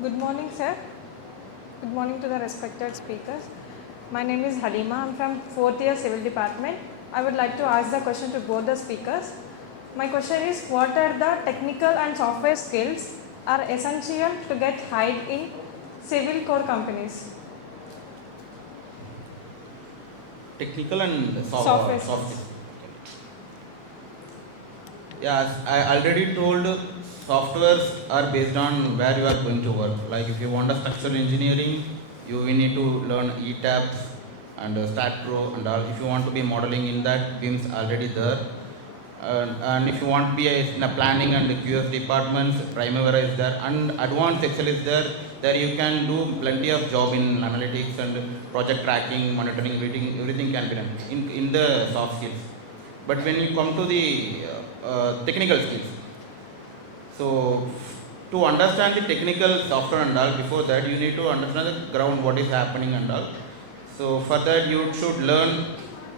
Good morning, sir. Good morning to the respected speakers. My name is Halima. I am from 4th year Civil Department. I would like to ask the question to both the speakers. My question is, what are the technical and software skills are essential to get hired in civil core companies? Technical and Software. Yeah, I already told softwares are based on where you are going to work. Like if you want a structural engineering, you will need to learn ETABS and StatPro and all. If you want to be modeling in that, BIM's already there. And if you want to be in a planning and QS departments, Primavera is there, and Advanced Excel is there. There you can do plenty of job in analytics and project tracking, monitoring, everything can be done in the soft skills. But when you come to the technical skills, so to understand the technical software and all, before that you need to understand the ground, what is happening and all. So for that you should learn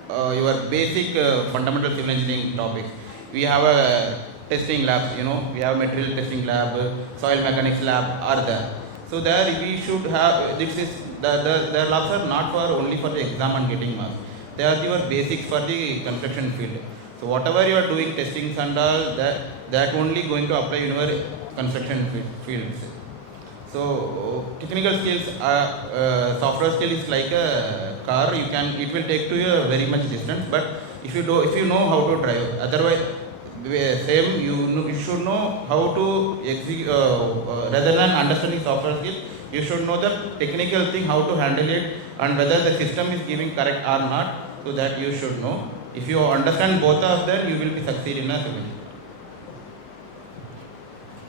your basic fundamental civil engineering topics. We have a testing lab, we have material testing lab, soil mechanics lab are there. So there we should have, the labs are not for only for the exam and getting marks. They are your basics for the construction field. So whatever you are doing, testings and all, that only going to apply in your construction fields. So technical skills, software skill is like a car. It will take to you a very much distance. But if you know how to drive, otherwise same you should know how to execute. Rather than understanding software skill, you should know the technical thing, how to handle it, and whether the system is giving correct or not. So that you should know. If you understand both of them, you will be succeed in a civil.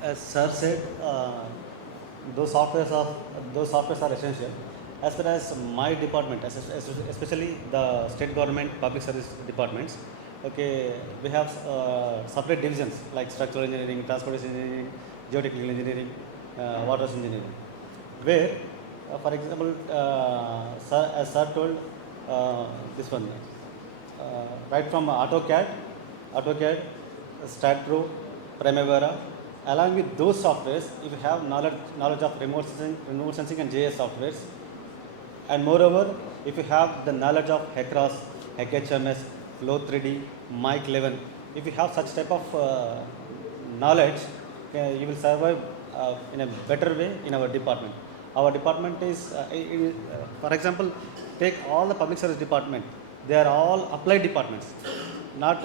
As sir said, those softwares are essential. As far as my department, especially the state government public service departments, okay, we have separate divisions like structural engineering, transportation engineering, geotechnical engineering, water engineering, where, for example, as sir told, this one, right from AutoCAD, StatPro, Primavera. Along with those softwares, if you have knowledge of remote sensing and JS softwares, and moreover, if you have the knowledge of HECROS, HHMS, Flow3D, Mike 11, if you have such type of knowledge, you will survive in a better way in our department. Our department is, for example, take all the public service department. They are all applied departments, not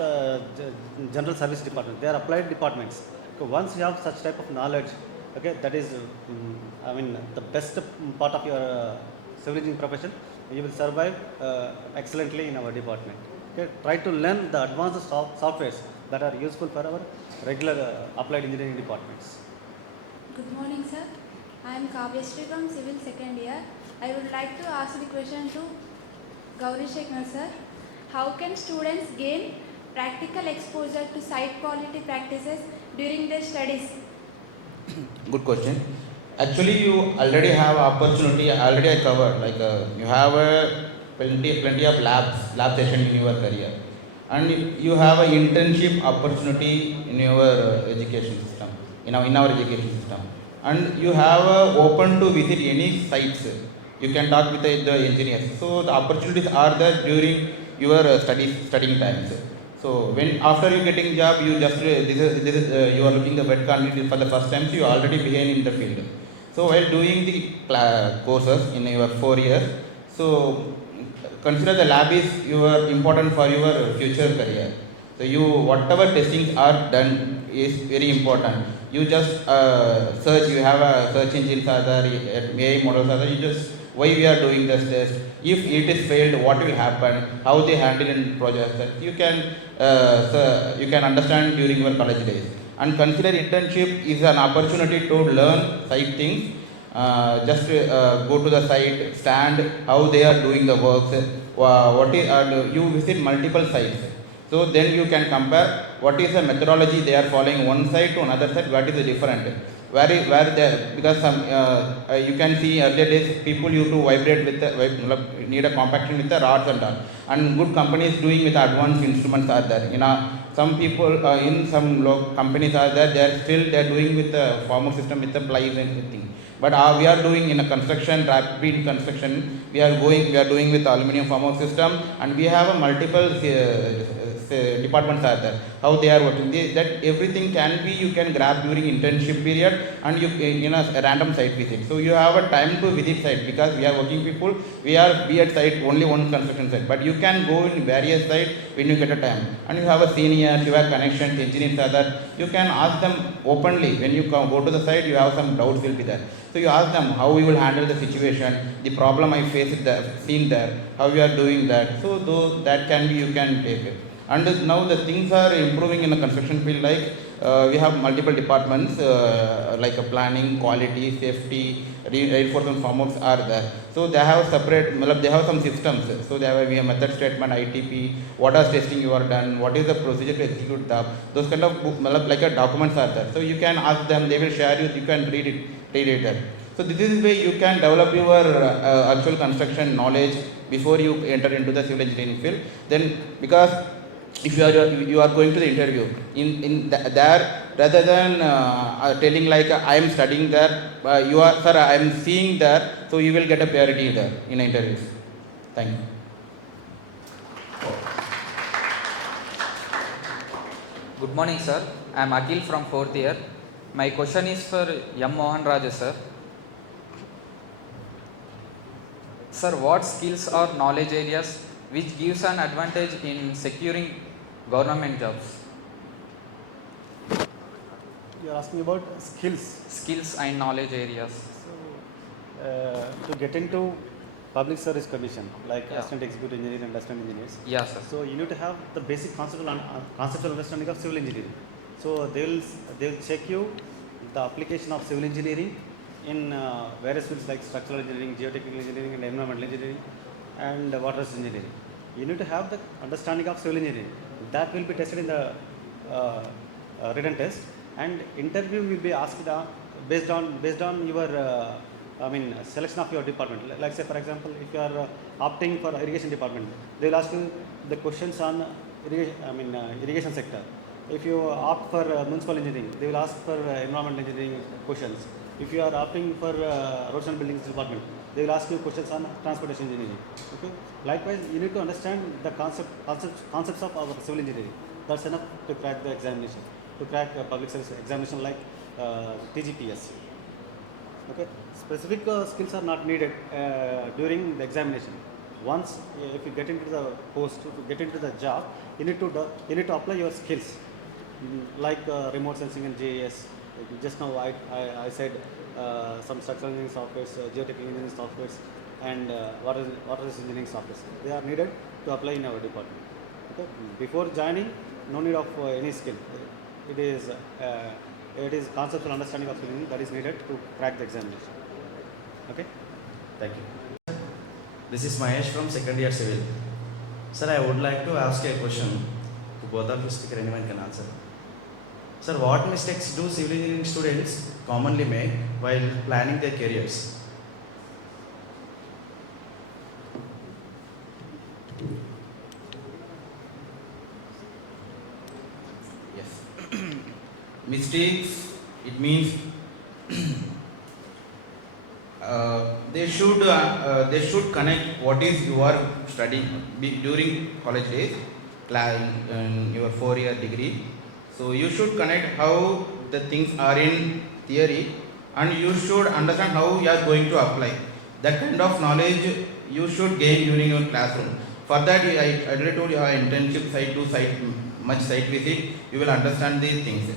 general service departments. They are applied departments. So once you have such type of knowledge, okay, that is, the best part of your civil engineering profession. You will survive excellently in our department. Okay, try to learn the advanced softwares that are useful for our regular applied engineering departments. Good morning, sir. I am Kavyasri from Civil 2nd year. I would like to ask the question to Gauri Shekhar, sir. How can students gain practical exposure to site quality practices during their studies? Good question. Actually, you already have opportunity. Already I covered. Like you have plenty of lab session in your career, and you have an internship opportunity in your education system. In our education system, and you have open to visit any sites. You can talk with the engineers. So the opportunities are there during your studying times. So when after you getting job, you just you are looking the wet candidate for the first time, so you are already behind in the field. So while doing the courses in your 4 years, so consider the lab is your important for your future career. So you whatever testings are done is very important. You just search. You have a search engines are there, AI models are there. You just why we are doing this test. If it is failed, what will happen? How they handle in projects that you can understand during your college days. And consider internship is an opportunity to learn site things. Just go to the site, stand how they are doing the works. What is you visit multiple sites. So then you can compare what is the methodology they are following one side to another side. What is the different? Where they because some you can see earlier days people used to vibrate with need a compaction with the rods and all, and good companies doing with advanced instruments are there. Some people in some companies are there. They are doing with the former system with the plies and everything. But we are doing in a construction, rapid construction. We are doing with aluminum former system, and we have a multiple departments are there. How they are working, that everything can be you can grab during internship period, and you in a random site visit. So you have a time to visit site because we are working people. We are be at site only one construction site, but you can go in various sites when you get a time. And you have a senior, you have connections, engineers are there. You can ask them openly when you go to the site. You have some doubts will be there. So you ask them how we will handle the situation, the problem I faced there, seen there, how you are doing that. So though that can be you can take it. And now the things are improving in the construction field, like we have multiple departments like planning, quality, safety, reinforcement frameworks are there. So they have separate, they have some systems. So they have a method statement, ITP, what are testing you are done, what is the procedure to execute that. Those kind of like a documents are there. So you can ask them, they will share you can read it there. So this is the way you can develop your actual construction knowledge before you enter into the civil engineering field. Then because if you are going to the interview there, rather than telling like I am studying there, you are sir I am seeing there, so you will get a priority there in interviews. Thank you. Good morning, sir. I am Akhil from 4th year. My question is for M. Mohan Raju, sir. Sir, what skills or knowledge areas which gives an advantage in securing government jobs? You are asking about skills. Skills and knowledge areas. So, to get into public service commission, like assistant executive engineer and assistant engineers. Yes, sir. So you need to have the basic conceptual understanding of civil engineering. So they will check you the application of civil engineering in various fields like structural engineering, geotechnical engineering, and environmental engineering, and water resource engineering. You need to have the understanding of civil engineering. That will be tested in the written test, and interview will be asked based on your selection of your department. Like say for example, if you are opting for irrigation department, they will ask you the questions on irrigation sector. If you opt for municipal engineering, they will ask for environmental engineering questions. If you are opting for roads and buildings department, they will ask you questions on transportation engineering. Okay. Likewise, you need to understand the concepts of our civil engineering. That's enough to crack the examination, to crack a public service examination like TGPS. Okay. Specific skills are not needed during the examination. Once if you get into the post, if you get into the job, you need to apply your skills, like remote sensing and GIS. Just now I said some structural engineering softwares, geotechnical engineering softwares, and water resource engineering softwares. They are needed to apply in our department. Okay. Before joining, no need of any skill. It is conceptual understanding of engineering that is needed to crack the examination. Okay. Thank you. This is Mahesh from 2nd year civil. Sir, I would like to ask a question to both of you speakers. Anyone can answer. Sir, what mistakes do civil engineering students commonly make while planning their careers? Yes. Mistakes, it means they should connect what is you are studying during college days in your 4-year degree. So you should connect how the things are in theory, and you should understand how you are going to apply. That kind of knowledge you should gain during your classroom. For that, I already told you how internship site to site, much site visit, you will understand these things.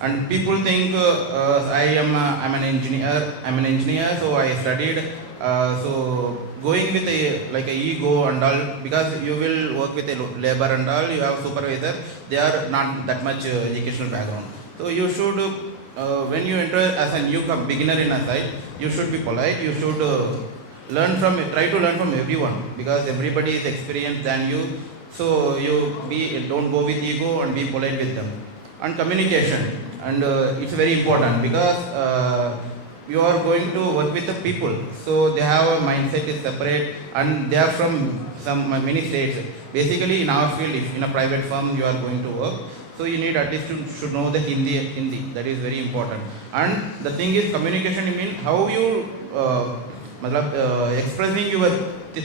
And people think I'm an engineer, so I studied. So going with a ego and all, because you will work with a labor and all, you have supervisor, they are not that much educational background. So you should, when you enter as a new beginner in a site, you should be polite. You should try to learn from everyone, because everybody is experienced than you. So don't go with ego and be polite with them. And communication, and it's very important, because you are going to work with the people, so they have a mindset is separate, and they are from many states. Basically, in our field, if in a private firm you are going to work, so you need at least to should know the Hindi. That is very important. And the thing is, communication, you mean how you expressing your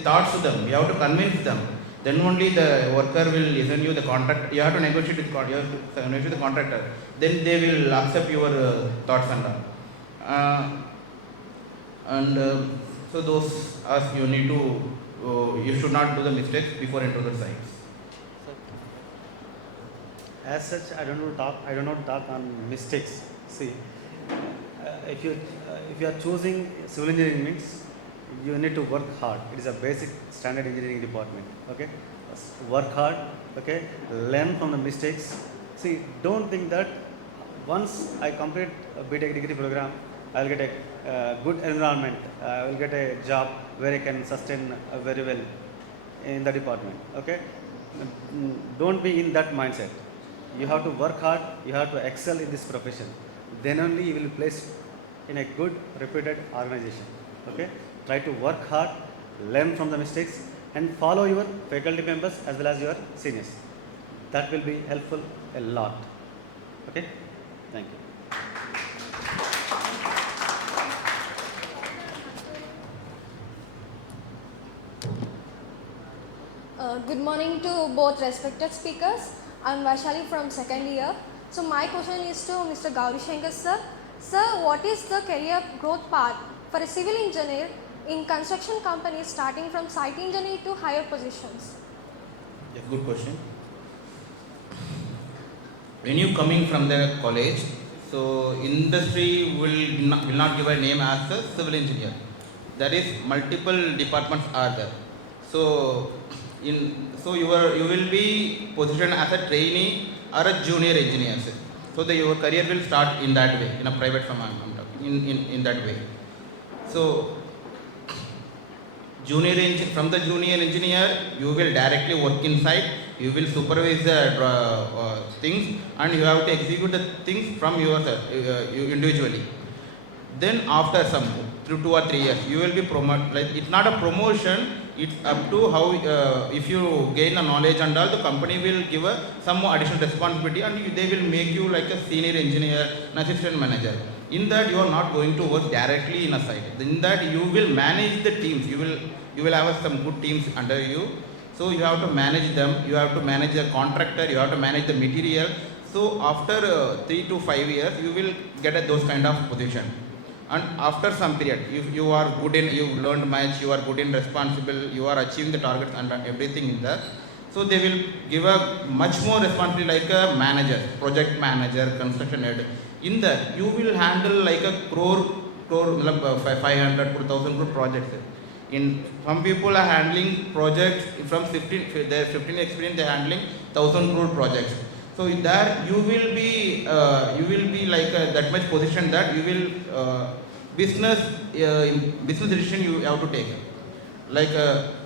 thoughts to them. You have to convince them. Then only the worker will listen you. You have to negotiate with the contractor. Then they will accept your thoughts and all. So those as you need to, you should not do the mistakes before enter the sites. As such, I don't know talk on mistakes. See, if you are choosing civil engineering means you need to work hard. It is a basic standard engineering department. Okay, work hard. Okay, learn from the mistakes. See, don't think that once I complete a BTech degree program, I will get a good environment. I will get a job where I can sustain very well in the department. Okay, don't be in that mindset. You have to work hard. You have to excel in this profession. Then only you will be placed in a good, reputed organization. Okay, try to work hard, learn from the mistakes, and follow your faculty members as well as your seniors. That will be helpful a lot. Okay, thank you. Good morning to both respected speakers. I am Vaishali from second year. So my question is to Mr. Gauri Shankar sir. Sir, what is the career growth path for a civil engineer in construction companies starting from site engineer to higher positions? Yeah, good question. When you coming from the college, so industry will not give a name as a civil engineer. There is multiple departments are there. So you will be positioned as a trainee or a junior engineer. So your career will start in that way, in a private firm. I'm talking in that way. So from the junior engineer, you will directly work inside. You will supervise the things, and you have to execute the things from yourself, you individually. Then after some 2 or 3 years, you will be promoted. Like, it's not a promotion. It's up to how if you gain the knowledge and all, the company will give some more additional responsibility, and they will make you like a senior engineer, an assistant manager. In that, you are not going to work directly in a site. In that, you will manage the teams. You will have some good teams under you. So you have to manage them. You have to manage the contractor. You have to manage the material. So after 3 to 5 years, you will get those kind of position. And after some period, if you are good in, you learned much, you are good in responsible, you are achieving the targets and everything in that. So they will give a much more responsibility like a manager, project manager, construction head. In that, you will handle like a crore 500 to 1,000 crore projects. Some people are handling projects from 15 experience, they are handling 1,000 crore projects. So in that you will be like that much position that you will business decision you have to take. Like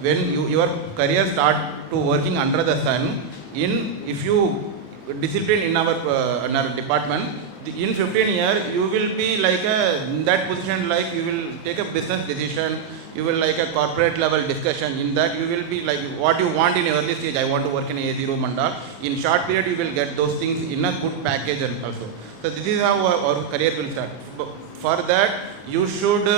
when your career start to working under the sun, if you discipline in our department, in 15 years you will be like in that position, like you will take a business decision. You will like a corporate level discussion. In that you will be like what you want in early stage. I want to work in AC room and all. In short period you will get those things in a good package and also. So this is how our career will start. For that you should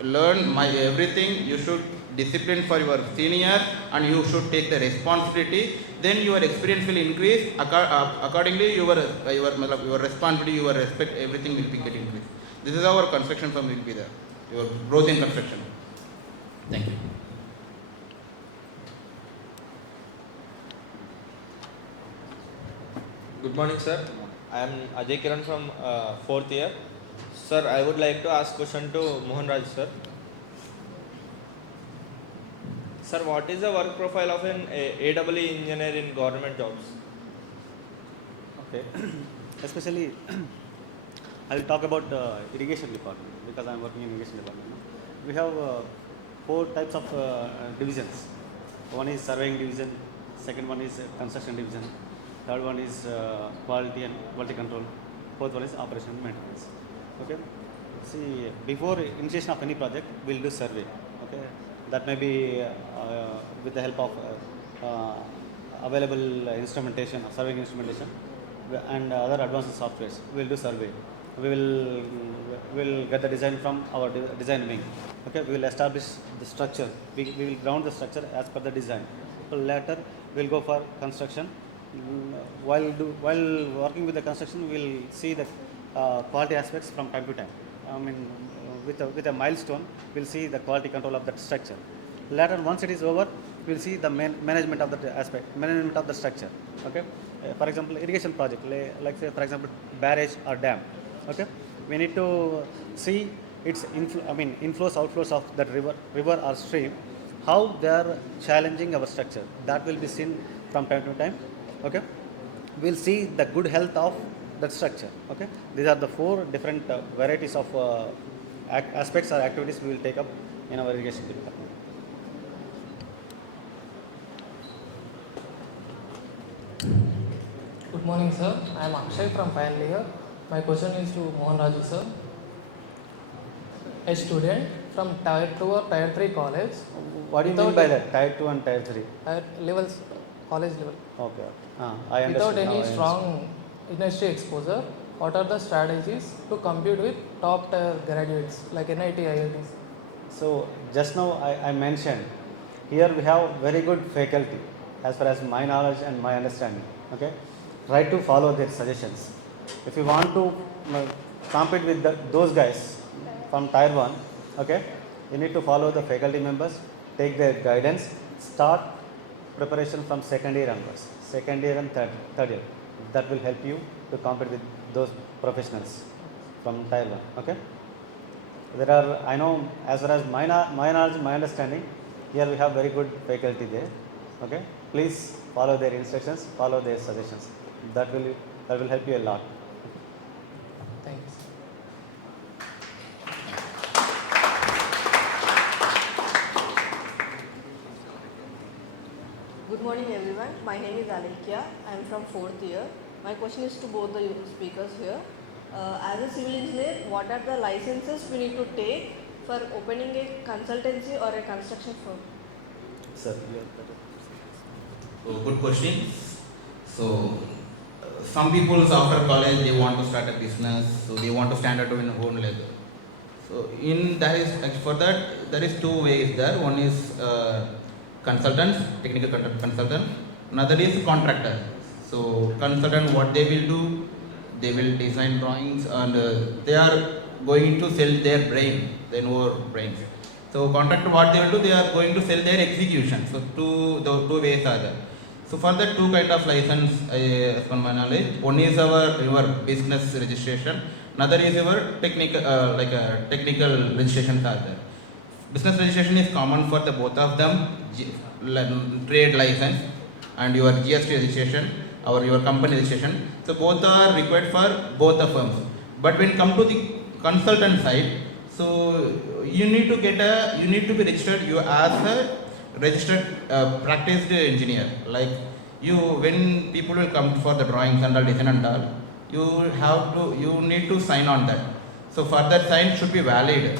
learn everything. You should discipline for your senior and you should take the responsibility, then your experience will increase. Accordingly, your responsibility, your respect, everything will be getting increased. This is our construction firm will be there. Your growth in construction. Thank you. Good morning, sir. I am Ajay Kiran from 4th year. Sir, I would like to ask question to Mohan Raj, sir. Sir, what is the work profile of an AEE engineer in government jobs? Okay. Especially, I will talk about irrigation department because I am working in irrigation department. We have 4 types of divisions. One is surveying division, second one is construction division, third one is quality and quality control, fourth one is operation and maintenance. Okay. See, before initiation of any project, we will do survey. Okay. That may be with the help of available instrumentation, surveying instrumentation, and other advanced softwares. We will do survey. We will get the design from our design wing. Okay, we will establish the structure. We will ground the structure as per the design. So later, we will go for construction. While working with the construction, we will see the quality aspects from time to time. I mean, with a milestone, we will see the quality control of that structure. Later, once it is over, we will see the management of the aspect, management of the structure. Okay. For example, irrigation project, like say for example barrage or dam. Okay, we need to see its inflows, outflows of that river or stream, how they are challenging our structure. That will be seen from time to time. Okay, we will see the good health of that structure. Okay, these are the 4 different varieties of aspects or activities we will take up in our irrigation department. Good morning, sir. I am Akshay from final year. My question is to Mohan Raju, sir. A student from Tier 2 or Tier 3 college. What do you mean by that? Tier 2 and Tier 3? Levels, college level. Okay. I understand. Without any strong industry exposure, what are the strategies to compete with top tier graduates like NIT, IITs? So just now I mentioned, here we have very good faculty as far as my knowledge and my understanding. Okay, try to follow their suggestions. If you want to compete with those guys from Tier 1, okay, you need to follow the faculty members, take their guidance, start preparation from second year onwards, second year and third year. That will help you to compete with those professionals from Tier 1. Okay. There are, I know, as far as my knowledge, my understanding, here we have very good faculty there. Okay. Please follow their instructions, follow their suggestions. That will help you a lot. Thanks. Good morning everyone. My name is Alekia. I am from 4th year. My question is to both the speakers here. As a civil engineer, what are the licenses we need to take for opening a consultancy or a construction firm? Sir, good question. So, some people after college they want to start a business, so they want to stand out on their own leg. So, for that there is 2 ways there. One is consultants, technical consultant. Another is contractor. So, consultant, what they will do, they will design drawings and they are going to sell their brains. So, contractor, what they will do, they are going to sell their execution. So, two ways are there. So, for that 2 kind of license, as per my knowledge, one is your business registration, another is your technical registrations are there. Business registration is common for the both of them, trade license and your GST registration or your company registration. So both are required for both the firms. But when come to the consultant side, so you need to be registered. You as a registered practiced engineer. Like when people will come for the drawings and all, design and all, you need to sign on that. So for that sign should be valid.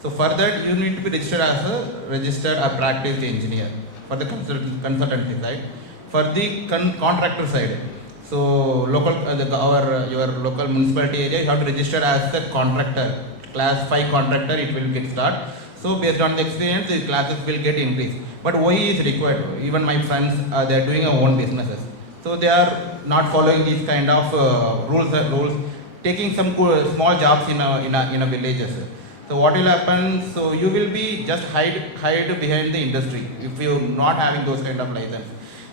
So for that you need to be registered as a registered or practiced engineer for the consultancy side. For the contractor side, so your local municipality area, you have to register as a contractor, class 5 contractor, it will get started. So based on the experience, the classes will get increased. But OE is required. Even my friends, they are doing their own businesses. So they are not following these kind of rules, taking some small jobs in a villages. So what will happen? So you will be just hide behind the industry if you not having those kind of license,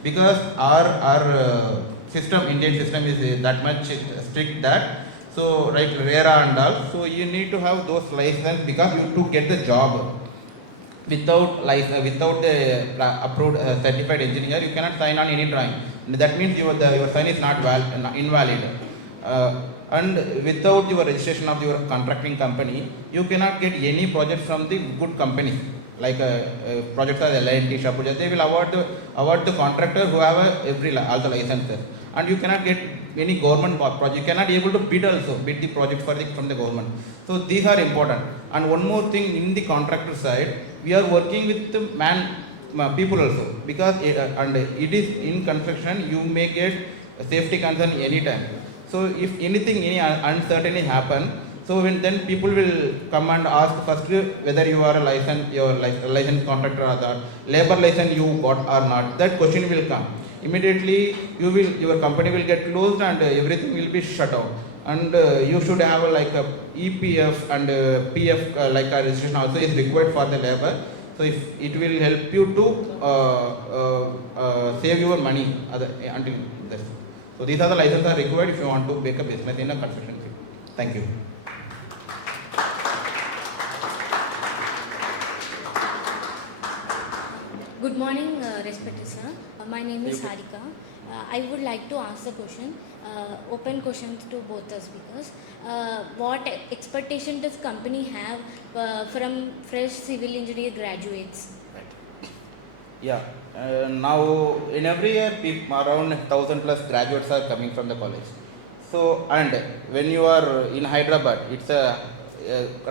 because our system, Indian system is that much strict that. So like RERA and all, so you need to have those license because you to get the job. Without license, without the approved certified engineer, you cannot sign on any drawing. That means your sign is not invalid. And without your registration of your contracting company, you cannot get any project from the good companies. Like projects are LNT, Shapuja, they will award the contractor who have all the licenses. And you cannot get any government project. You cannot be able to bid the project from the government. So these are important. And one more thing, in the contractor side, we are working with the people also, because and it is in construction, you may get safety concern anytime. So if anything, any uncertainty happen, so then people will come and ask first whether you are a licensed contractor or the labor license you got or not. That question will come. Immediately your company will get closed and everything will be shut down. And you should have like a EPF and PF like a registration also is required for the labor. So if it will help you to save your money until this. So these are the licenses are required if you want to make a business in a construction field. Thank you. Good morning, respected sir. My name is Harika. I would like to ask a question, open question to both the speakers. What expectation does company have from fresh civil engineer graduates? Yeah, now in every year around 1,000 plus graduates are coming from the college. So, and when you are in Hyderabad, it's a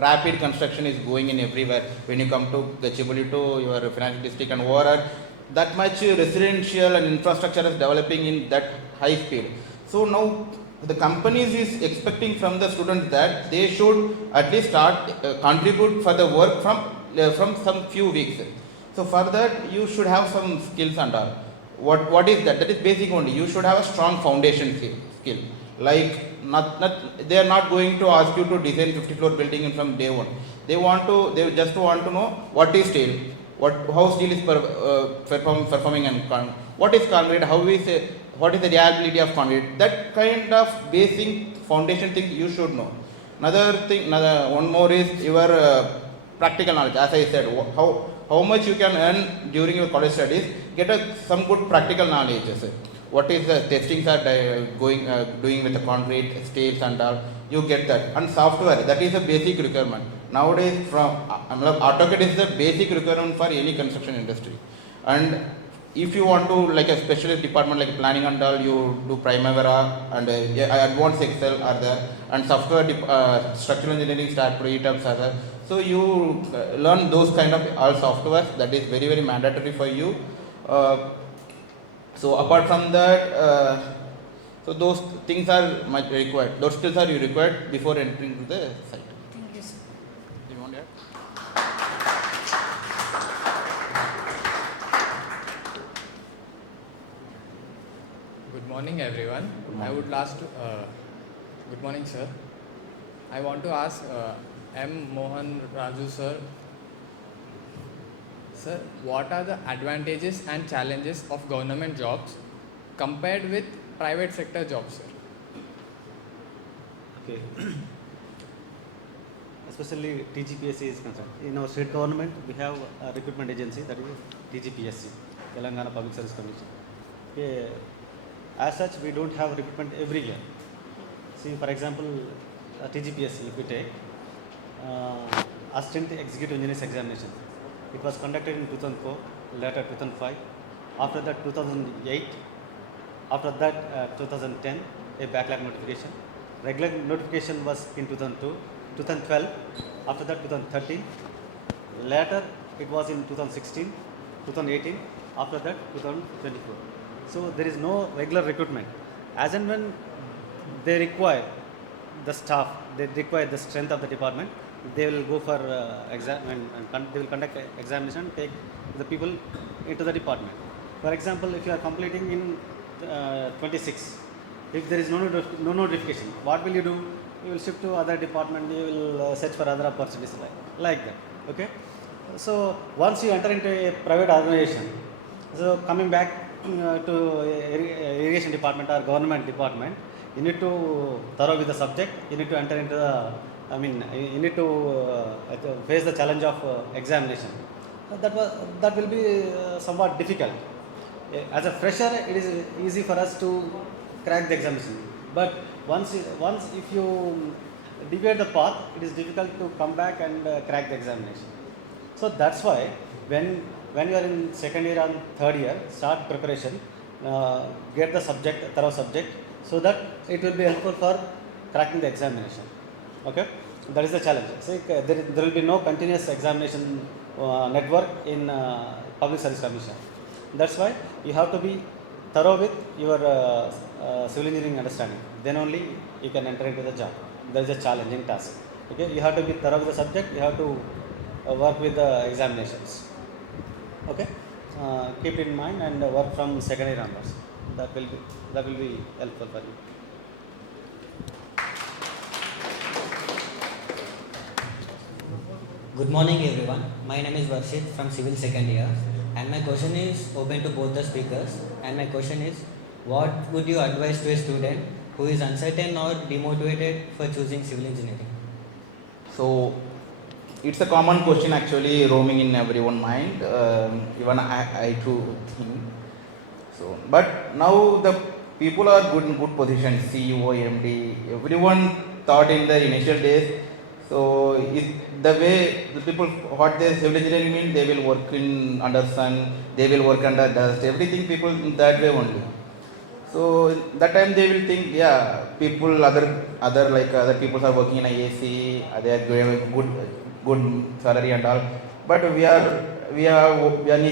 rapid construction is going in everywhere. When you come to Gachibowli to your financial district and overall, that much residential and infrastructure is developing in that high speed. So now the companies is expecting from the students that they should at least start contribute for the work from some few weeks. So for that you should have some skills and all. What is that? That is basic only. You should have a strong foundation skill. Like they are not going to ask you to design 50-floor building from day one. They just want to know what is steel, how steel is performing, and what is concrete, what is the reliability of concrete. That kind of basic foundation thing you should know. One more is your practical knowledge. As I said, how much you can earn during your college studies, get some good practical knowledge. What is the testings are doing with the concrete, steels and all, you get that. And software, that is a basic requirement. Nowadays, AutoCAD is the basic requirement for any construction industry. And if you want to, like a specialist department like planning and all, you do Primavera and advanced Excel are there, and software structural engineering start pre-tabs are there. So you learn those kind of all softwares. That is very, very mandatory for you. So apart from that, so those things are much required. Those skills are required before entering to the site. Thank you, sir. Do you want to add? Good morning, everyone. I would last to, good morning, sir. I want to ask M. Mohan Raju, sir. Sir, what are the advantages and challenges of government jobs compared with private sector jobs, sir? Okay. Especially TGPSC is concerned. In our state government, we have a recruitment agency, that is TGPSC, Telangana Public Service Commission. Okay. As such, we don't have recruitment every year. See, for example, TGPSC, if we take Assistant Executive Engineers Examination, it was conducted in 2004, later 2005, after that 2008, after that 2010, a backlog notification. Regular notification was in 2002, 2012, after that 2013, later it was in 2016, 2018, after that 2024. So there is no regular recruitment. As and when they require the staff, they require the strength of the department, they will go for exam and they will conduct examination, take the people into the department. For example, if you are completing in 26, if there is no notification, what will you do? You will shift to other department, you will search for other opportunities like that. Okay. So once you enter into a private organization, so coming back to irrigation department or government department, you need to thorough with the subject. You need to enter into the, you need to face the challenge of examination. That will be somewhat difficult. As a fresher, it is easy for us to crack the examination. But once if you deviate the path, it is difficult to come back and crack the examination. So that's why when you are in second year and third year, start preparation, get the thorough subject, so that it will be helpful for cracking the examination. Okay, that is the challenge. See, there will be no continuous examination network in Public Service Commission. That's why you have to be thorough with your civil engineering understanding. Then only you can enter into the job. That is a challenging task. Okay, you have to be thorough with the subject. You have to work with the examinations. Okay, keep it in mind and work from second year onwards. That will be helpful for you. Good morning everyone. My name is Varshit from Civil second year, and my question is open to both the speakers. And my question is, what would you advise to a student who is uncertain or demotivated for choosing civil engineering? So it's a common question actually roaming in everyone's mind. Even I too think. So, but now the people are in good position. CEO, MD, everyone thought in the initial days. So the way the people what they civil engineering means, they will work in under sun, they will work under dust. Everything people in that way only. So that time they will think, yeah, people other people are working in a AC, they are getting good salary and all. But we are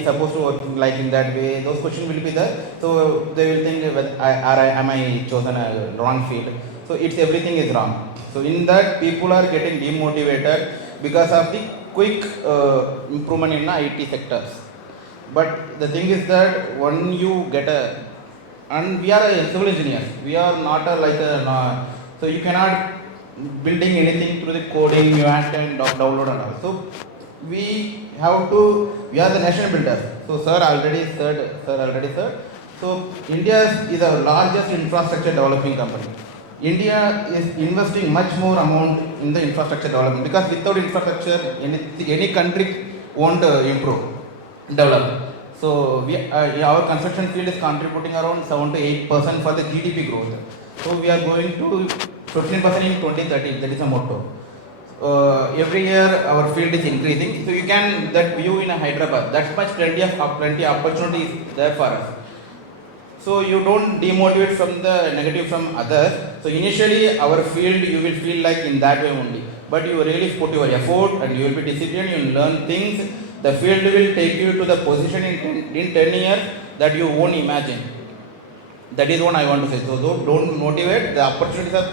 supposed to work like in that way. Those questions will be there. So they will think, well, am I chosen a wrong field? So it's everything is wrong. So in that people are getting demotivated because of the quick improvement in the IT sectors. But the thing is that when you get and we are a civil engineers, we are not so you cannot building anything through the coding, you have to download and all. So we are the national builders. So sir already said. So India is the largest infrastructure developing company. India is investing much more amount in the infrastructure development, because without infrastructure, any country won't develop. So our construction field is contributing around 7 to 8% for the GDP growth. So we are going to 15% in 2030. That is a motto. Every year our field is increasing. So you can that view in a Hyderabad. That's much plenty opportunities there for us. So you don't demotivate from the negative from others. So initially our field you will feel like in that way only. But you really put your effort and you will be disciplined, you will learn things. The field will take you to the position in 10 years that you won't imagine. That is what I want to say. So don't motivate. The opportunities are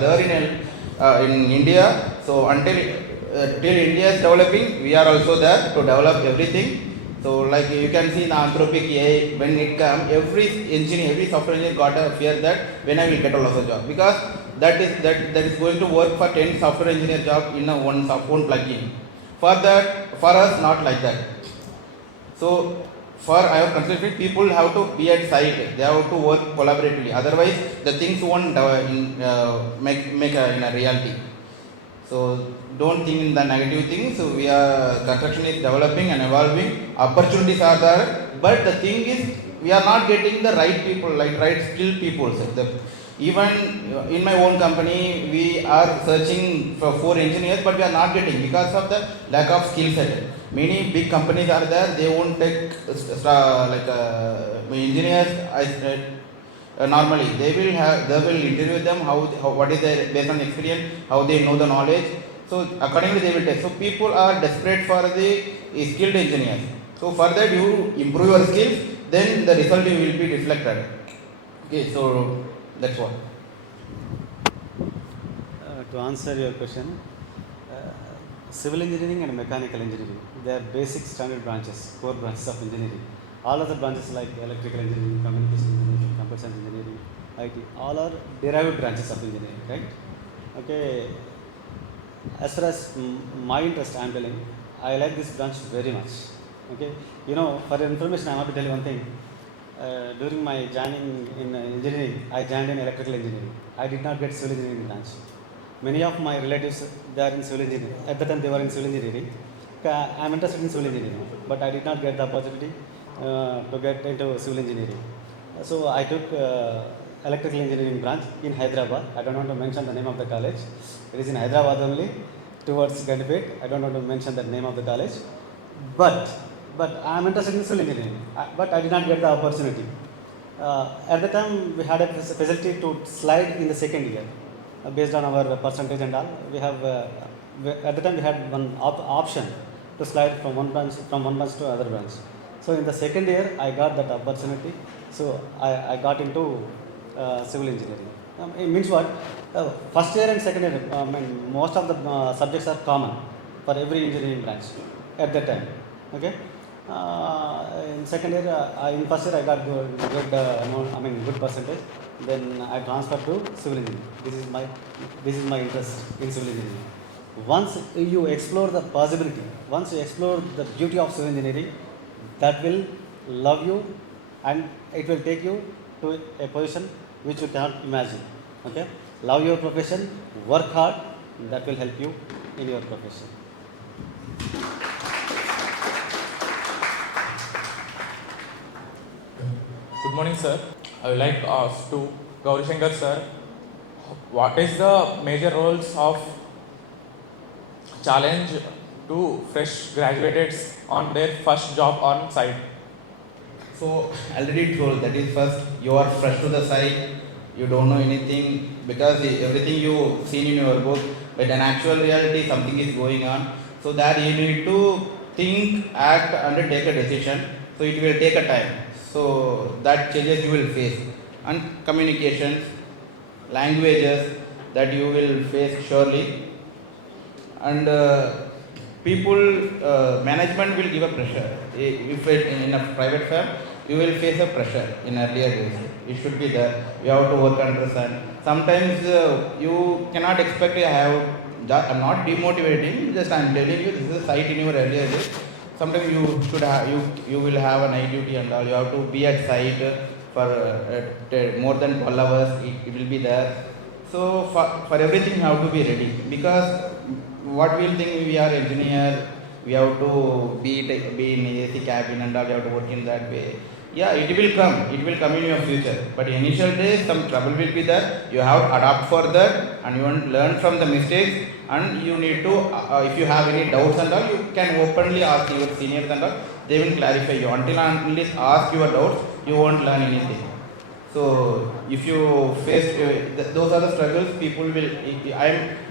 there in India. So until till India is developing, we are also there to develop everything. So like you can see in Anthropic AI, when it comes, every software engineer got a fear that when I will get a loss of job, because that is going to work for 10 software engineer job in one plugin. For us not like that. So for our consultant, people have to be at site, they have to work collaboratively, otherwise the things won't make in a reality. So don't think in the negative things. So construction is developing and evolving, opportunities are there, but the thing is we are not getting the right people, like right skilled people. So even in my own company, we are searching for 4 engineers, but we are not getting because of the lack of skill set. Many big companies are there, they won't take engineers. Normally they will interview them what is their based on experience, how they know the knowledge. So accordingly they will take. So people are desperate for the skilled engineers. So for that you improve your skills, then the result will be reflected. Okay, so that's what. To answer your question, Civil engineering and mechanical engineering, they are basic standard branches, core branches of engineering. All other branches like electrical engineering, communication engineering, computer science engineering, IT, all are derived branches of engineering, right? Okay. As far as my interest, I am telling, I like this branch very much. Okay. You know, for your information, I want to tell you one thing. During my joining in engineering, I joined in electrical engineering. I did not get civil engineering branch. Many of my relatives, they are in civil engineering. At the time, they were in civil engineering. I am interested in civil engineering, but I did not get the opportunity to get into civil engineering. So I took electrical engineering branch in Hyderabad. I don't want to mention the name of the college. It is in Hyderabad only, towards Gandipet. I don't want to mention the name of the college. But I am interested in civil engineering. But I did not get the opportunity. At the time, we had a facility to slide in the second year. Based on our percentage and all, we have at the time we had one option to slide from one branch to other branch. So in the second year, I got that opportunity. So I got into civil engineering. It means what? First year and second year, most of the subjects are common for every engineering branch at that time. Okay. In second year, in first year I got good percentage. Then I transferred to civil engineering. This is my interest in civil engineering. Once you explore the possibility, once you explore the beauty of civil engineering, that will love you and it will take you to a position which you cannot imagine. Okay? Love your profession, work hard, that will help you in your profession. Good morning, sir. I would like to ask to Gauri Shankar sir, what is the major roles of challenge to fresh graduates on their first job on site? So already told that is first you are fresh to the site, you don't know anything because everything you seen in your book, but in actual reality something is going on. So that you need to think, act, and take a decision. So it will take a time. So that changes you will face, and communications, languages that you will face surely, and people management will give a pressure. If in a private firm, you will face a pressure in earlier days. It should be there. You have to work under sun. Sometimes you cannot expect to have. I'm not demotivating. Just I'm telling you this is a site in your earlier days. Sometimes you should have you will have a night duty and all. You have to be at site for more than 12 hours. It will be there. So for everything you have to be ready, because what we'll think, we are engineer, we have to be in AC cabin and all, you have to work in that way. Yeah, it will come in your future. But initial days some trouble will be there. You have to adapt for that, and you want to learn from the mistakes, and you need to if you have any doubts and all, you can openly ask your seniors and all, they will clarify you. Until ask your doubts, you won't learn anything. So if you face those are the struggles people will.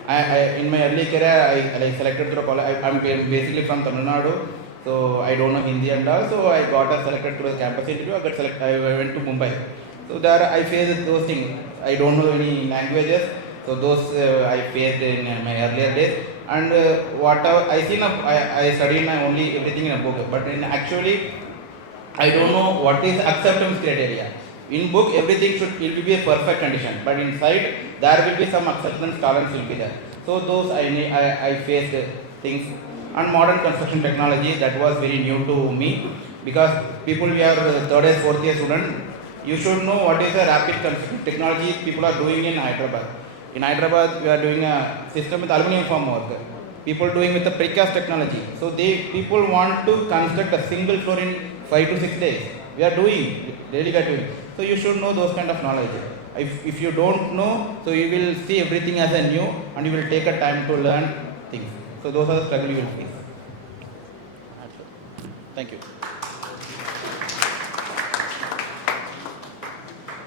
I in my early career I selected through college. I'm basically from Tamil Nadu, so I don't know Hindi and all. So I got selected through a campus interview. I went to Mumbai. So there I faced those things. I don't know any languages. So those I faced in my earlier days. And whatever I seen I studied my only everything in a book. But in actually I don't know what is acceptance criteria. In book everything will be a perfect condition, but inside there will be some acceptance tolerance will be there. So those I faced things. And modern construction technology, that was very new to me, because people we are third year, fourth year student, you should know what is the rapid construction technology people are doing in Hyderabad. In Hyderabad we are doing a system with aluminum form work. People doing with the precast technology. So people want to construct a single floor in 5 to 6 days. We are doing, daily we are doing. So you should know those kind of knowledge. If you don't know, so you will see everything as a new, and you will take a time to learn things. So those are the struggles you will face. Thank you.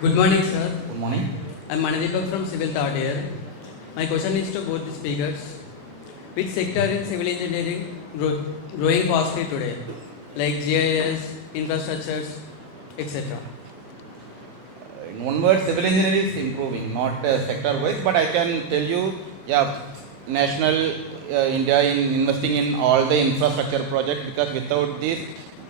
Good morning, sir. Good morning. I am Manadeepak from Civil Third Year. My question is to both the speakers. Which sector in civil engineering growing fastly today, like GIS, infrastructures, etc.? In one word, civil engineering is improving, not sector wise, but I can tell you, yeah, national India in investing in all the infrastructure projects, because without this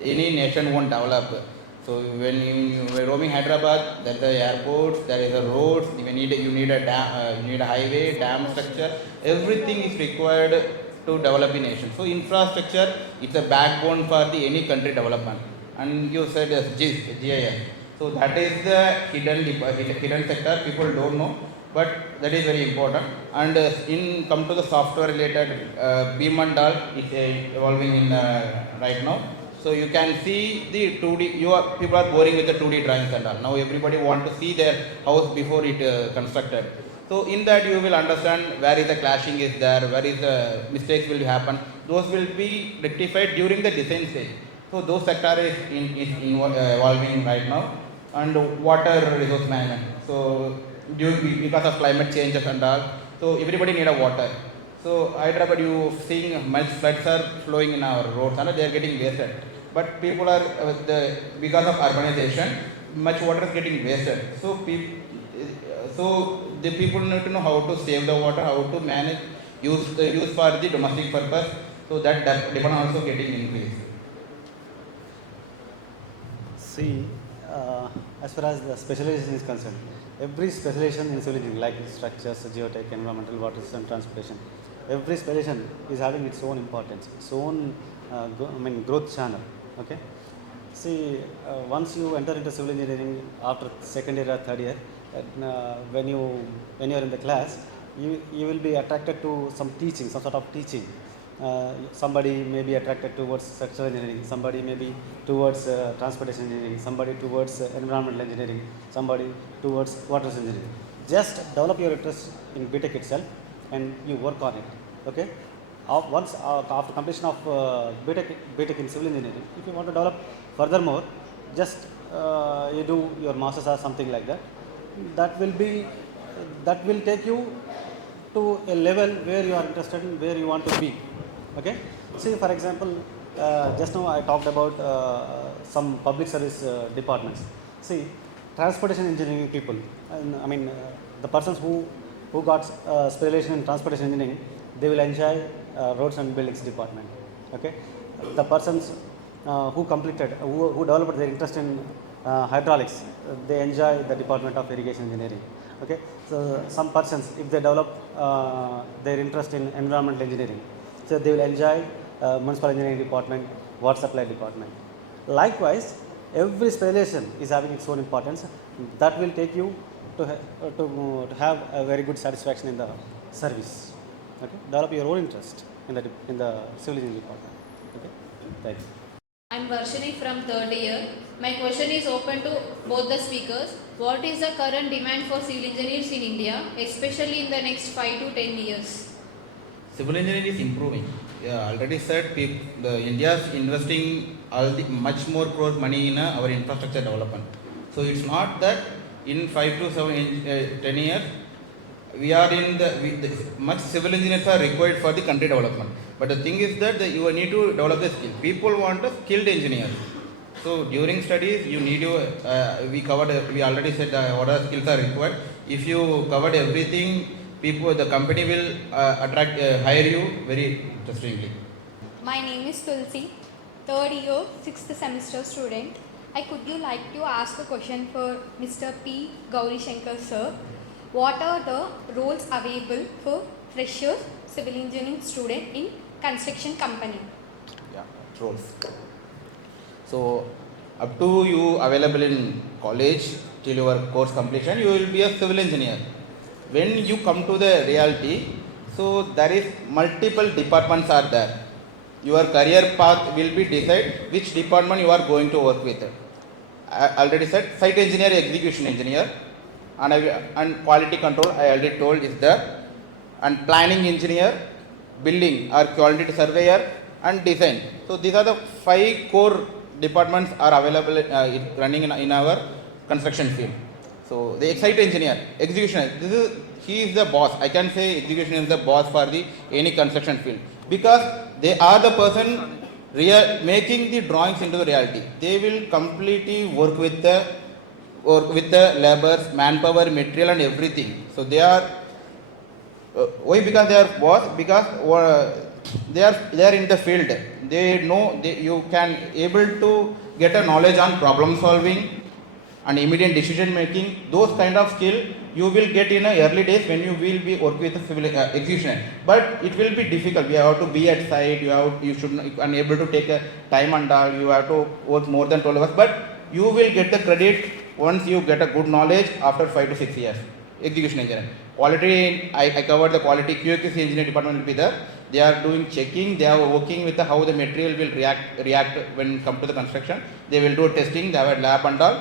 any nation won't develop. So when you are roaming Hyderabad, there is a airport, there is a roads, you need a dam, you need a highway, dam structure, everything is required to develop a nation. So infrastructure is a backbone for the any country development. And you said GIS. So that is the hidden sector, people don't know, but that is very important. And in come to the software related, beam and all is evolving in right now. So you can see the 2D, people are boring with the 2D drawings and all. Now everybody want to see their house before it constructed. So in that you will understand where is the clashing is there, where is the mistakes will happen. Those will be rectified during the design stage. So those sector is evolving right now. And water resource management. So because of climate changes and all, so everybody need a water. So Hyderabad, you seeing much floods are flowing in our roads and they are getting wasted. But people are because of urbanization, much water is getting wasted. So the people need to know how to save the water, how to manage use for the domestic purpose. So that demand also getting increased. See, as far as the specialization is concerned, every specialization in civil engineering, like structures, geotech, environmental, water system, transportation, every specialization is having its own importance, its own growth channel. Okay. See, once you enter into civil engineering after second year or third year, when you are in the class, you will be attracted to some teaching, some sort of teaching. Somebody may be attracted towards structural engineering, somebody may be towards transportation engineering, somebody towards environmental engineering, somebody towards water engineering. Just develop your interest in BTech itself and you work on it. Okay. Once after completion of BTech in civil engineering, if you want to develop furthermore, just you do your masters or something like that. That will take you to a level where you are interested in, where you want to be. Okay. See, for example, just now I talked about some public service departments. See, transportation engineering people, the persons who got specialization in transportation engineering, they will enjoy roads and buildings department. Okay. The persons who developed their interest in hydraulics, they enjoy the department of irrigation engineering. Okay. So some persons, if they develop their interest in environmental engineering, so they will enjoy municipal engineering department, water supply department. Likewise, every specialization is having its own importance. That will take you to have a very good satisfaction in the service. Okay. Develop your own interest in the civil engineering department. Okay. Thank you. I'm Varshini from third year. My question is open to both the speakers. What is the current demand for civil engineers in India, especially in the next 5 to 10 years? Civil engineering is improving. Yeah, already said India is investing much more crores money in our infrastructure development. So it's not that in 5 to 10 years we are in much civil engineers are required for the country development. But the thing is that you need to develop the skill. People want a skilled engineer. So during studies, you need we already said what are skills are required. If you covered everything, the company will hire you very interestingly. My name is Tulsi, third year, 6th semester student. Could you like to ask a question for Mr. P. Gauri Shankar sir? What are the roles available for freshers, civil engineering student in construction company? Yeah, roles. So up to you available in college till your course completion, you will be a civil engineer. When you come to the reality, so there is multiple departments are there. Your career path will be decided which department you are going to work with. I already said site engineer, execution engineer, and quality control I already told is there, and planning engineer, building or quality surveyor, and design. So these are the 5 core departments are available running in our construction field. So the site engineer, execution, he is the boss. I can say execution is the boss for any construction field, because they are the person making the drawings into the reality. They will completely work with the labors, manpower, material and everything. So they are why? Because they are boss. Because they are in the field. They know you can able to get a knowledge on problem solving and immediate decision making. Those kind of skill you will get in a early days when you will be work with a civil executioner. But it will be difficult. You have to be at site. You should not, unable to take a time and all. You have to work more than 12 hours. But you will get the credit once you get a good knowledge after 5 to 6 years. Execution engineer. Quality, I covered the quality QA/QC engineer department will be there. They are doing checking. They are working with how the material will react when come to the construction. They will do testing. They have a lab and all.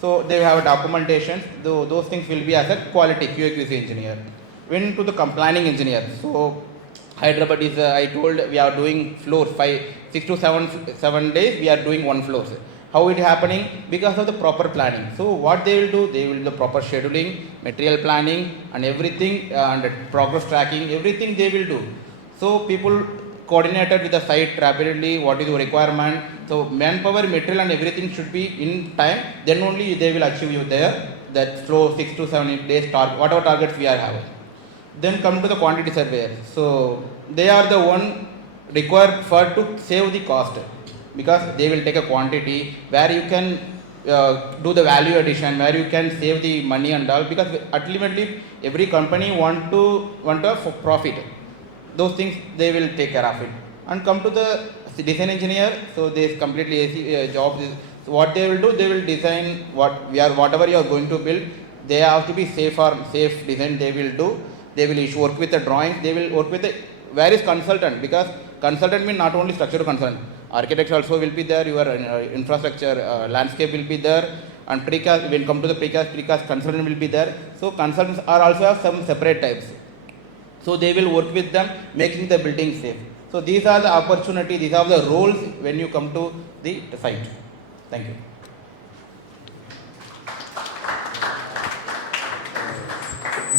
So they have a documentation. Those things will be as a quality QA/QC engineer. When to the planning engineer. So Hyderabad is I told we are doing floors 6 to 7 days. We are doing one floor. How it happening? Because of the proper planning. So what they will do? They will do the proper scheduling, material planning and everything and progress tracking, everything they will do. So people coordinated with the site rapidly, what is the requirement. So manpower, material and everything should be in time. Then only they will achieve you there. That flow 6 to 7 days target, whatever targets we are having. Then come to the quantity surveyor. So they are the one required for to save the cost, because they will take a quantity where you can do the value addition, where you can save the money and all, because ultimately every company want a profit. Those things they will take care of it. And come to the design engineer. So this completely AC job is, so what they will do, they will design whatever you are going to build. They have to be safe design they will do. They will work with the drawings. They will work with the various consultant, because consultant means not only structural consultant. Architects also will be there, your infrastructure, landscape will be there, and precast, when come to the precast consultant will be there. So consultants are also have some separate types. So they will work with them, making the building safe. So these are the opportunity, these are the roles when you come to the site. Thank you.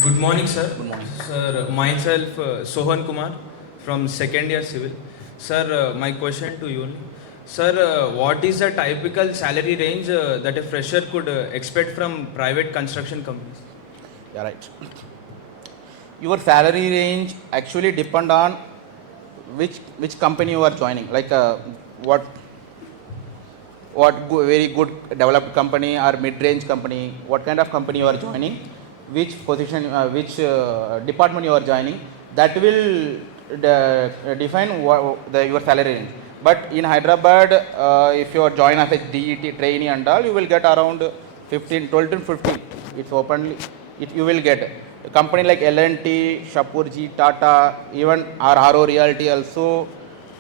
Good morning, sir. Good morning. Sir, myself, Sohan Kumar from second year civil. Sir, my question to you. Sir, what is the typical salary range that a fresher could expect from private construction companies? Yeah, right. Your salary range actually depend on which company you are joining. Like what very good developed company or mid-range company, what kind of company you are joining, which position, which department you are joining, that will define your salary range. But in Hyderabad, if you are join as a DET trainee and all, you will get around 12 to 15. It's openly, you will get. A company like L&T, Shapurji, Tata, even RRO Realty also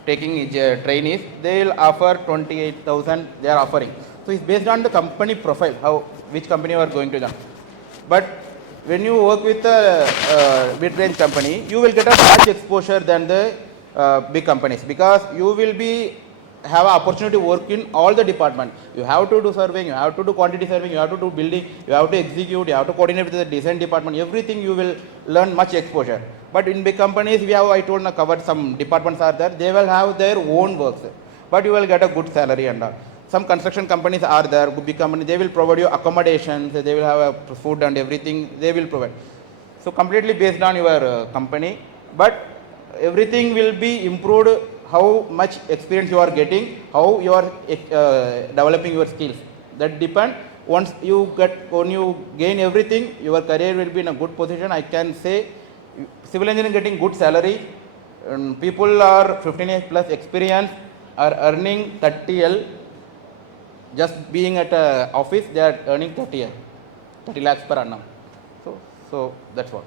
taking trainees, they will offer 28,000 they are offering. So it's based on the company profile, which company you are going to join. But when you work with a mid-range company, you will get a much exposure than the big companies, because you will have an opportunity to work in all the departments. You have to do surveying, you have to do quantity surveying, you have to do building, you have to execute, you have to coordinate with the design department. Everything you will learn much exposure. But in big companies, I told covered some departments are there. They will have their own works, but you will get a good salary and all. Some construction companies are there, big company, they will provide you accommodations, they will have a food and everything they will provide. So completely based on your company, but everything will be improved how much experience you are getting, how you are developing your skills. That depend. When you gain everything, your career will be in a good position. I can say civil engineering getting good salary. People are 15 years plus experience are earning 30L. Just being at a office, they are earning 30 lakhs per annum. So that's what.